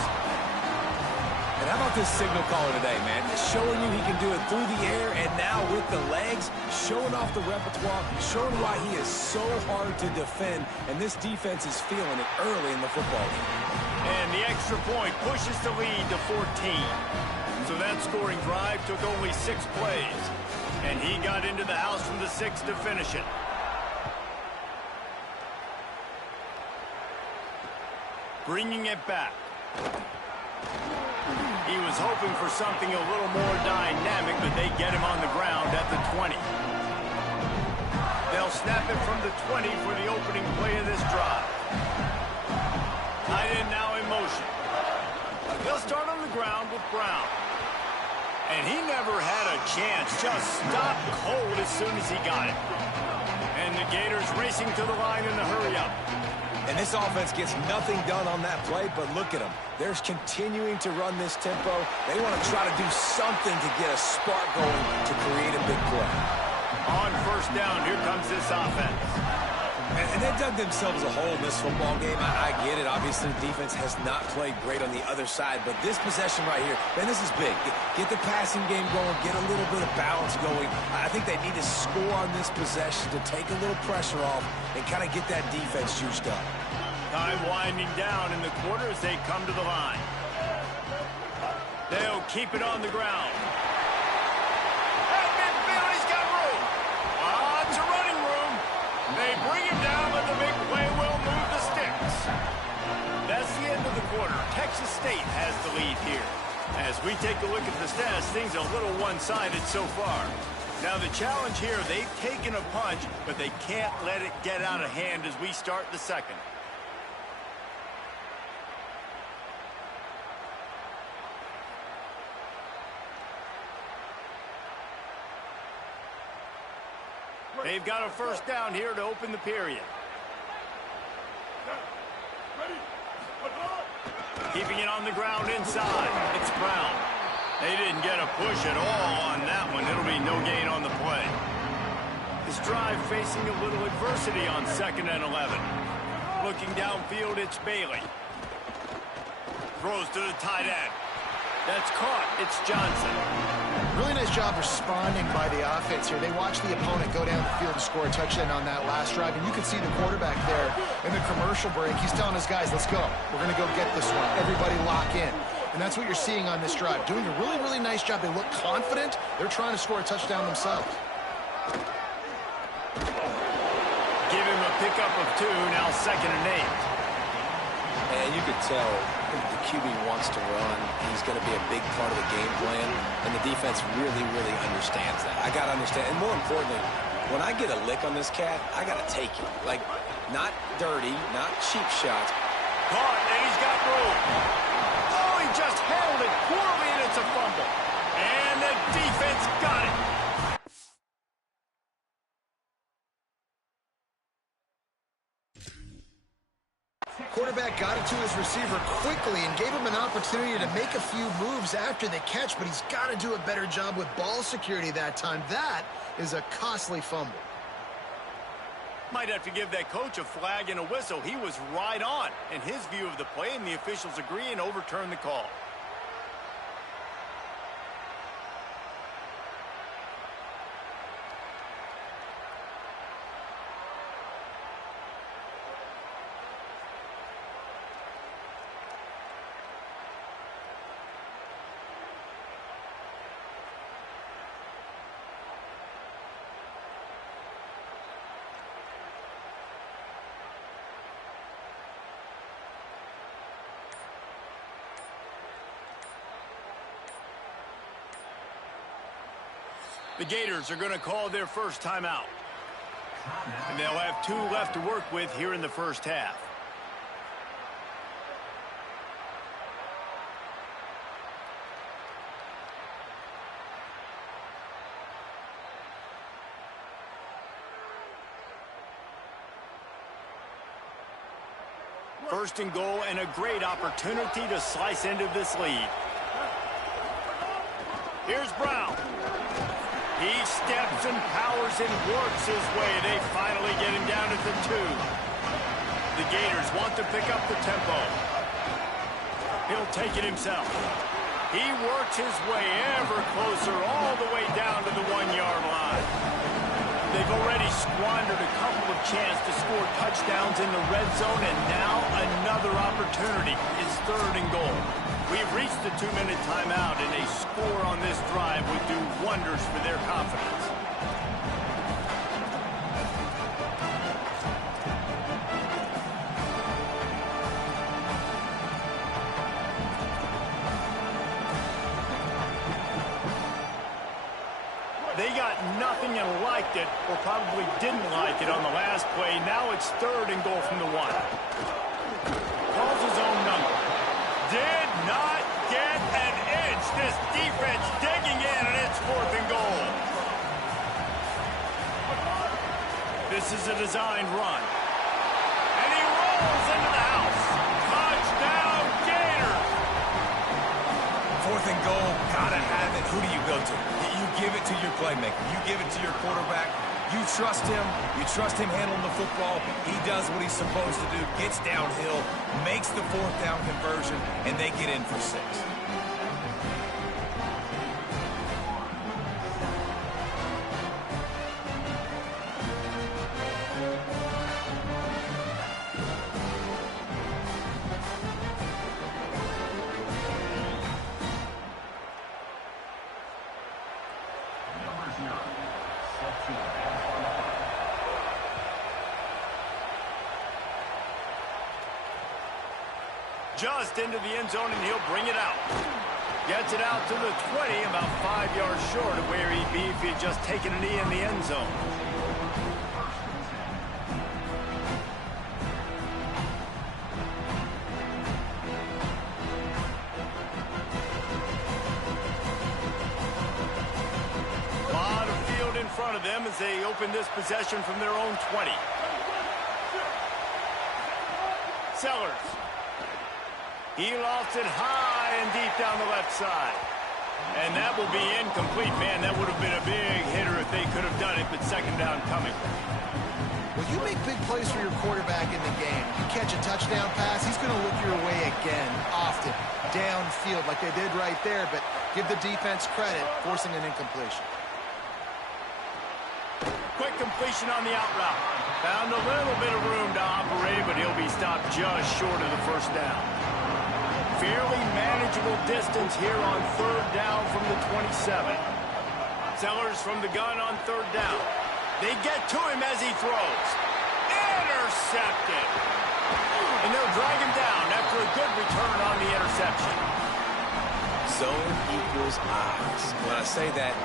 And how about this signal caller today, man? Showing you he can do it through the air and now with the legs, showing off the repertoire, showing why he is so hard to defend, and this defense is feeling it early in the football game. And the extra point pushes the lead to 14. So that scoring drive took only 6 plays. And he got into the house from the 6 to finish it. Bringing it back. He was hoping for something a little more dynamic, but they get him on the ground at the 20. They'll snap it from the 20 for the opening play of this drive. Tight end now in motion. They'll start on the ground with Brown. And he never had a chance. Just stopped cold as soon as he got it. And the Gators racing to the line in the hurry up. And this offense gets nothing done on that play, but look at them. They're continuing to run this tempo. They want to try to do something to get a spark going to create a big play. On first down, here comes this offense. And they've dug themselves a hole in this football game. I get it. Obviously, the defense has not played great on the other side, but this possession right here, man, this is big. Get the passing game going, get a little bit of balance going. I think they need to score on this possession to take a little pressure off and kind of get that defense juiced up. Time winding down in the quarter as they come to the line. They'll keep it on the ground. At midfield, he's got room. It's a running room. They bring him down, but the big play will move the sticks. That's the end of the quarter. Texas State has the lead here. As we take a look at the stats, things are a little one-sided so far. Now the challenge here, they've taken a punch, but they can't let it get out of hand as we start the second. They've got a first down here to open the period. Keeping it on the ground inside. It's Brown. They didn't get a push at all on that one. It'll be no gain on the play. This drive facing a little adversity on 2nd and 11. Looking downfield, it's Bailey. Throws to the tight end. That's caught. It's Johnson. Really nice job responding by the offense here. They watched the opponent go down the field and score a touchdown on that last drive, and you could see the quarterback there in the commercial break. He's telling his guys, let's go. We're going to go get this one. Everybody lock in. And that's what you're seeing on this drive. Doing a really, really nice job. They look confident. They're trying to score a touchdown themselves. Give him a pickup of 2, now 2nd and 8. And you could tell the QB wants to run. He's going to be a big part of the game plan, and the defense really, really understands that. I got to understand, and more importantly, when I get a lick on this cat, I got to take it. Like, not dirty, not cheap shots. Caught, and he's got room. Oh, he just handled it poorly, and it's a fumble. And the defense got it. Quarterback got it to his receiver quickly and gave him an opportunity to make a few moves after the catch, but he's got to do a better job with ball security that time. That is a costly fumble. Might have to give that coach a flag and a whistle. He was right on in his view of the play, and the officials agree and overturn the call. The Gators are going to call their first timeout. And they'll have 2 left to work with here in the first half. First and goal, and a great opportunity to slice into this lead. Here's Brown. He steps and powers and works his way. They finally get him down at the 2. The Gators want to pick up the tempo. He'll take it himself. He works his way ever closer all the way down to the 1-yard line. They've already squandered a couple of chances to score touchdowns in the red zone, and now another opportunity is 3rd and goal. We've reached the 2-minute timeout, and a score on this drive would do wonders for their confidence. They got nothing and liked it, or probably didn't like it on the last play. Now it's 3rd and goal from the 1. Calls his own number. Did not get an inch. This defense digging in, and it's 4th and goal. This is a designed run. And he rolls into the house. Touchdown, Gators. 4th and goal, gotta have it. Who do you go to? You give it to your playmaker. You give it to your quarterback. You trust him. You trust him handling the football. He does what he's supposed to do, gets downhill, makes the 4th down conversion, and they get in for 6. Just into the end zone, and he'll bring it out. Gets it out to the 20, about 5 yards short of where he'd be if he had just taken a knee in the end zone. A lot of field in front of them as they open this possession from their own 20. Sellers. He lofts it high and deep down the left side. And that will be incomplete. Man, that would have been a big hitter if they could have done it, but 2nd down coming. Well, you make big plays for your quarterback in the game. You catch a touchdown pass, he's going to look your way again, often, downfield like they did right there, but give the defense credit, forcing an incompletion. Quick completion on the out route. Found a little bit of room to operate, but he'll be stopped just short of the 1st down. Fairly manageable distance here on 3rd down from the 27. Sellers from the gun on 3rd down. They get to him as he throws. Intercepted. And they'll drag him down after a good return on the interception. Zone equals eyes. When I say that,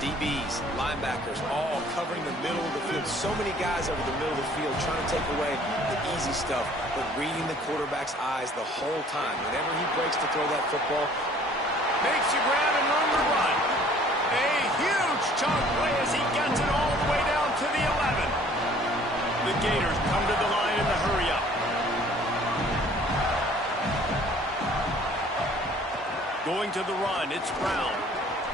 DBs, linebackers, all covering the middle of the field. So many guys over the middle of the field trying to take away the easy stuff, but reading the quarterback's eyes the whole time. Whenever he breaks to throw that football, makes the ground and room to run. A huge chunk play as he gets it all the way down to the 11. The Gators come to the line in the hurry-up. Going to the run, it's Brown.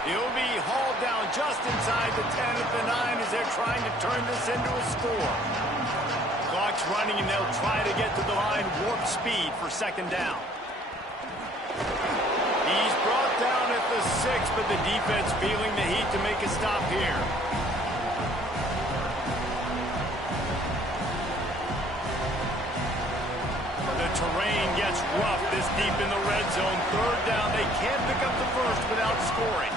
He'll be hauled down just inside the 10 at the 9 as they're trying to turn this into a score. Clock's running, and they'll try to get to the line warp speed for 2nd down. He's brought down at the 6, but the defense feeling the heat to make a stop here. The terrain gets rough this deep in the red zone. 3rd down, they can't pick up the 1st without scoring.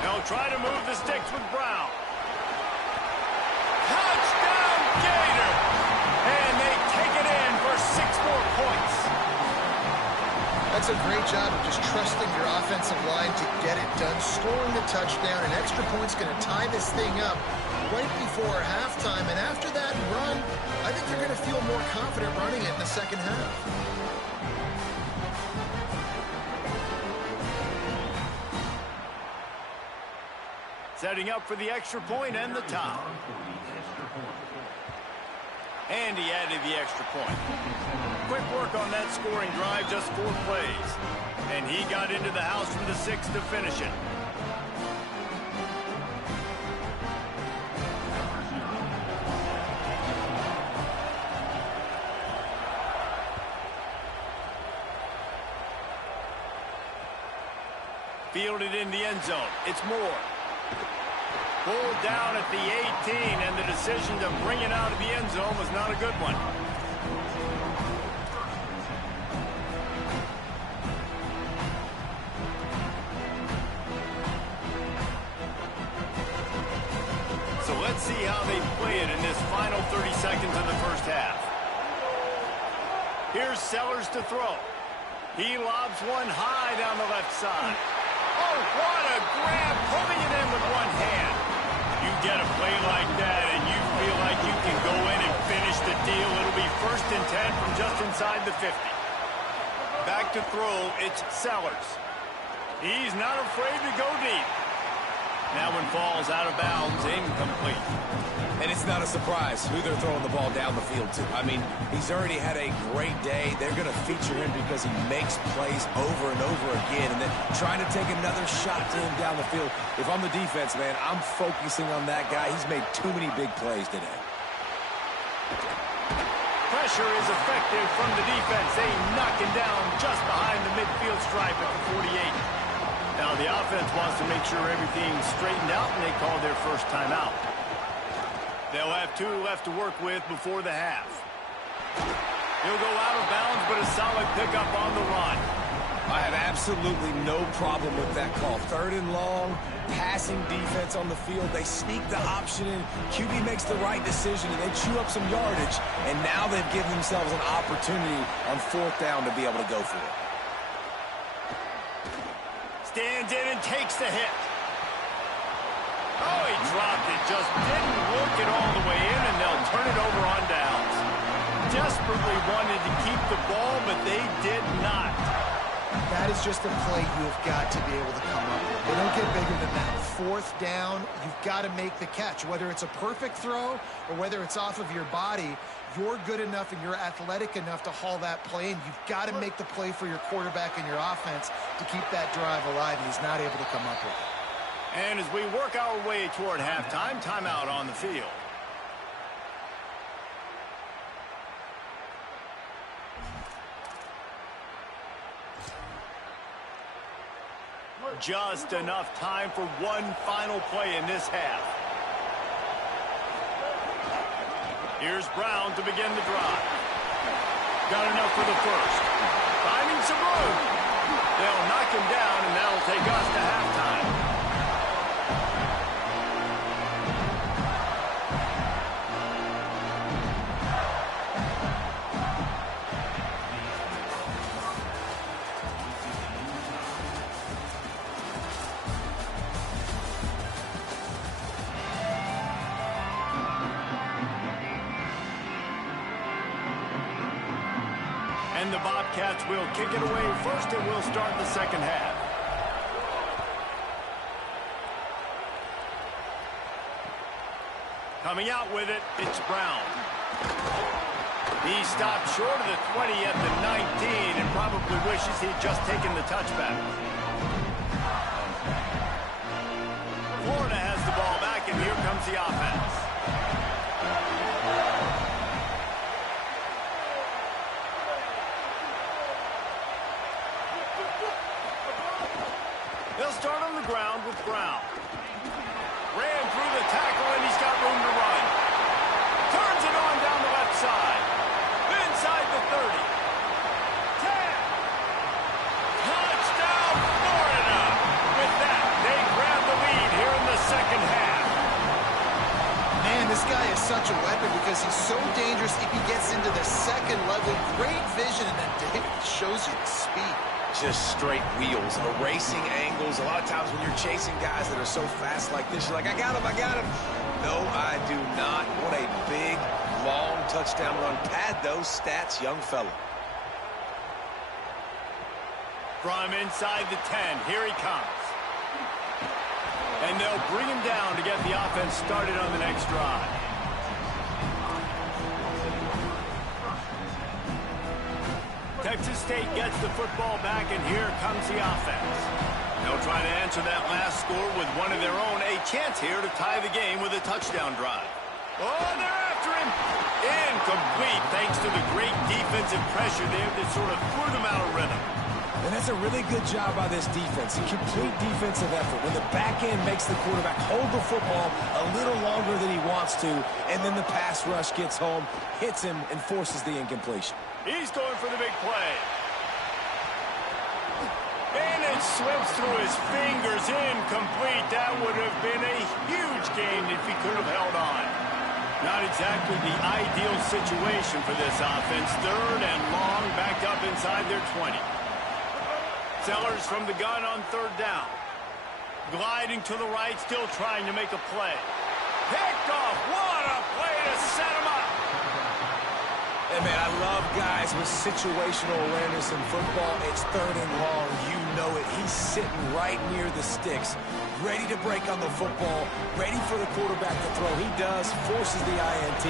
They'll try to move the sticks with Brown. Touchdown, Gator! And they take it in for 6 more points. A That's a great job of just trusting your offensive line to get it done, scoring the touchdown. An extra point's going to tie this thing up right before halftime. And after that run, I think they're going to feel more confident running it in the second half. Setting up for the extra point and the top. And he added the extra point. Quick work on that scoring drive, just 4 plays. And he got into the house from the 6 to finish it. Fielded in the end zone. It's Moore. Pulled down at the 18, and the decision to bring it out of the end zone was not a good one. So let's see how they play it in this final 30 seconds of the first half. Here's Sellers to throw. He lobs one high down the left side. Oh, what a grab, pulling it in with one hand. You get a play like that and you feel like you can go in and finish the deal. It'll be 1st and 10 from just inside the 50. Back to throw, it's Sellers. He's not afraid to go deep. That one falls out of bounds, incomplete. And it's not a surprise who they're throwing the ball down the field to. I mean, he's already had a great day. They're going to feature him because he makes plays over and over again. And then trying to take another shot to him down the field. If I'm the defense, man, I'm focusing on that guy. He's made too many big plays today. Pressure is effective from the defense. They knock him down just behind the midfield stripe at the 48. Now the offense wants to make sure everything's straightened out, and they call their first timeout. They'll have 2 left to work with before the half. He'll go out of bounds, but a solid pickup on the run. I have absolutely no problem with that call. 3rd and long, passing defense on the field. They sneak the option in. QB makes the right decision, and they chew up some yardage. And now they've given themselves an opportunity on 4th down to be able to go for it. Stands in and takes the hit. Oh, he dropped it. Just didn't work it all the way in, and they'll turn it over on downs. Desperately wanted to keep the ball, but they did not. That is just a play you have got to be able to come up with. They don't get bigger than that. 4th down, you've got to make the catch. Whether it's a perfect throw or whether it's off of your body, you're good enough and you're athletic enough to haul that play, and you've got to make the play for your quarterback and your offense to keep that drive alive, and he's not able to come up with it. And as we work our way toward halftime, timeout on the field. Just enough time for one final play in this half. Here's Brown to begin the drive. Got enough for the first. Finding some room. They'll knock him down, and that'll take us to halftime. And the Bobcats will kick it away first, and we'll start the second half. Coming out with it, it's Brown. He stopped short of the 20 at the 19 and probably wishes he'd just taken the touchback. Florida has the ball back, and here comes the offense. They'll start on the ground with Brown. Ran through the tackle, and he's got room to run. Turns it on down the left side. Inside the 30. 10. Touchdown, Florida! With that, they grab the lead here in the second half. Man, this guy is such a weapon because he's so dangerous if he gets into the second level. Great vision, and then David shows you the speed. just straight wheels, erasing angles. A lot of times when you're chasing guys that are so fast like this, you're like, I got him, I got him. No, I do not. What a big, long touchdown run. Pad those stats, young fella. From inside the 10, here he comes. And they'll bring him down to get the offense started on the next drive. Texas State gets the football back, and here comes the offense. They'll try to answer that last score with one of their own. A chance here to tie the game with a touchdown drive. Oh, they're after him. Incomplete, thanks to the great defensive pressure there that sort of threw them out of rhythm. And that's a really good job by this defense. A complete defensive effort. When the back end makes the quarterback hold the football a little longer than he wants to, and then the pass rush gets home, hits him, and forces the incompletion. He's going for the big play. And it slips through his fingers. Incomplete. That would have been a huge gain if he could have held on. Not exactly the ideal situation for this offense. 3rd and long, backed up inside their 20. Sellers from the gun on 3rd down. Gliding to the right, still trying to make a play. Picked off. What a play to set him up. Hey, man, I love guys with situational awareness in football. It's 3rd and long. You know it. He's sitting right near the sticks, ready to break on the football, ready for the quarterback to throw. He does, forces the INT.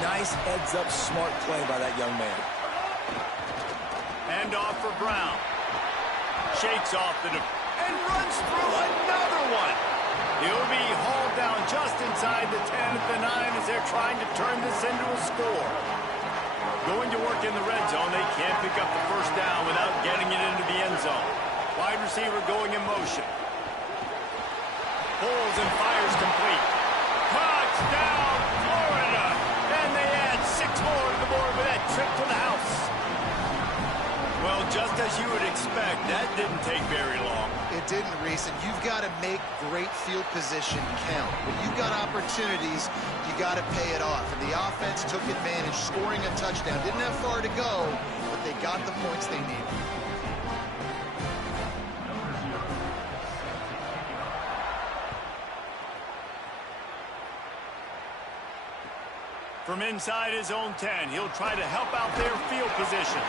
Nice heads-up, smart play by that young man. Hand off for Brown. Shakes off the and runs through another one. He'll be hauled down just inside the 10 at the 9 as they're trying to turn this into a score. Going to work in the red zone. They can't pick up the 1st down without getting it into the end zone. Wide receiver going in motion. Pulls and fires complete. Touchdown, Florida. And they add 6 more to the board with that trip to the house. Well, just as you would expect, that didn't take very long. It didn't, Reese, and you've got to make great field position count. When you've got opportunities, you got to pay it off. And the offense took advantage, scoring a touchdown. Didn't have far to go, but they got the points they needed. From inside his own 10, he'll try to help out their field position.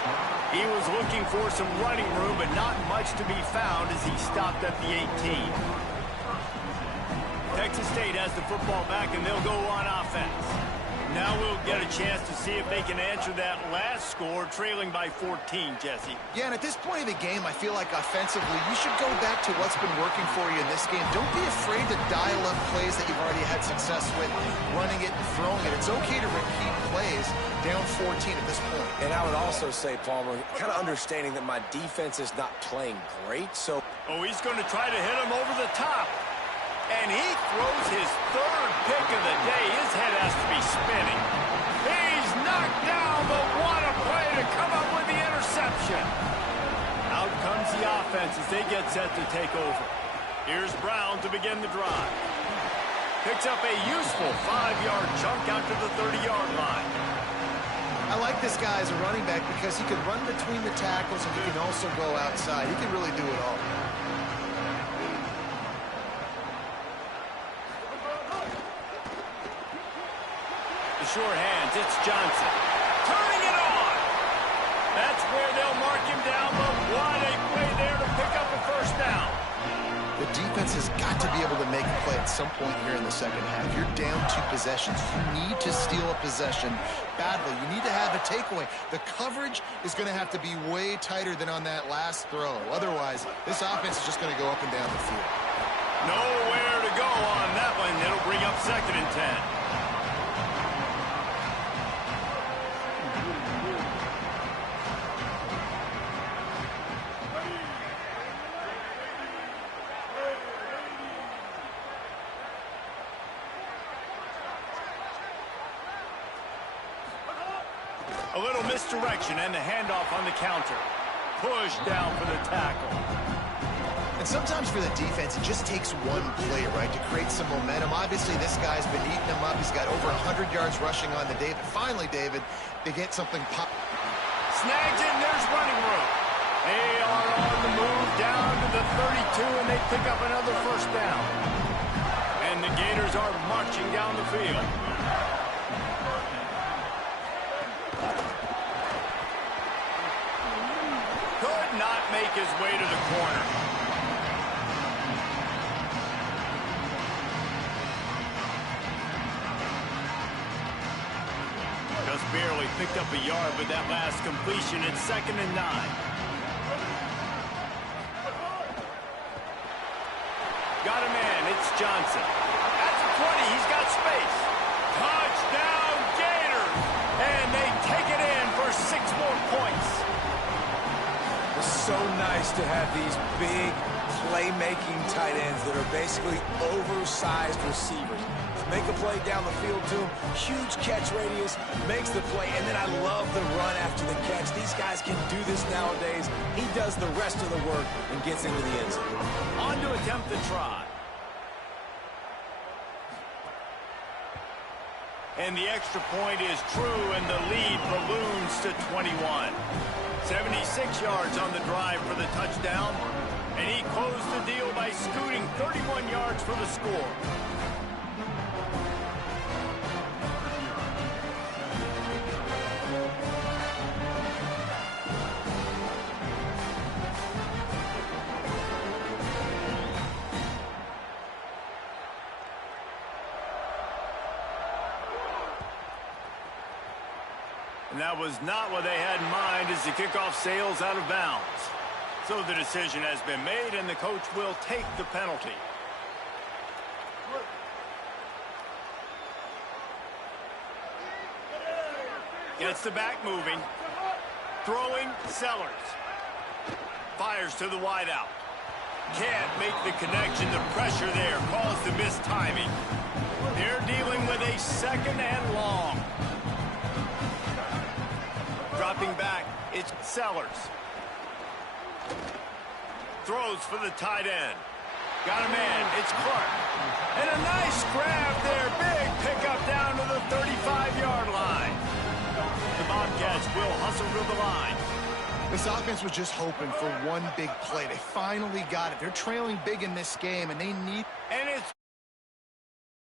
He was looking for some running room, but not much to be found as he stopped at the 18. Texas State has the football back, and they'll go on offense. Now we'll get a chance to see if they can answer that last score, trailing by 14, Jesse. Yeah, and at this point of the game, I feel like offensively, you should go back to what's been working for you in this game. Don't be afraid to dial up plays that you've already had success with, running it and throwing it. It's okay to repeat plays down 14 at this point. And I would also say, Palmer, kind of understanding that my defense is not playing great, so... Oh, he's going to try to hit him over the top. And he throws his 3rd pick of the day. His head has to be spinning. He's knocked down, but what a play to come up with the interception. Out comes the offense as they get set to take over. Here's Brown to begin the drive. Picks up a useful 5-yard chunk out to the 30-yard line. I like this guy as a running back because he can run between the tackles and he can also go outside. He can really do it all. The sure hands, it's Johnson. Turning it on. That's where they'll mark him down, but what a play there to pick up a 1st down. The defense has got to be able to make a play at some point here in the 2nd half. You're down 2 possessions. You need to steal a possession badly. You need to have a takeaway. The coverage is going to have to be way tighter than on that last throw. Otherwise, this offense is just going to go up and down the field. Nowhere to go on that one. It'll bring up 2nd and 10. A little misdirection and the handoff on the counter. Push down for the tackle. And sometimes for the defense, it just takes one play, right, to create some momentum. Obviously, this guy's been eating them up. He's got over 100 yards rushing on the day. But finally, David, they get something pop. Snags it, and there's running room. They are on the 32, and they pick up another first down. And the Gators are marching down the field. Could not make his way to the corner. Just barely picked up a yard with that last completion. It's 2nd and 9. Got a man. It's Johnson. At the 20, he's got space. Touchdown, Gators! And they take it in for 6 more points. It's so nice to have these big playmaking tight ends that are basically oversized receivers. Make a play down the field to him, huge catch radius, makes the play, and then I love the run after the catch. These guys can do this nowadays. He does the rest of the work and gets into the end zone. On to attempt the try. And the extra point is true, and the lead balloons to 21. 76 yards on the drive for the touchdown, and he closed the deal by scooting 31 yards for the score. And that was not what they had in mind as the kickoff sails out of bounds. So the decision has been made, and the coach will take the penalty. Gets the back moving. Throwing, Sellers. Fires to the wideout. Can't make the connection. The pressure there caused the missed timing. They're dealing with a 2nd and long. Dropping back, it's Sellers. Throws for the tight end. Got a man, it's Clark. And a nice grab there, big pickup down to the 35-yard line. The Bobcats will hustle to the line. This offense was just hoping for one big play. They finally got it. They're trailing big in this game, and they need... And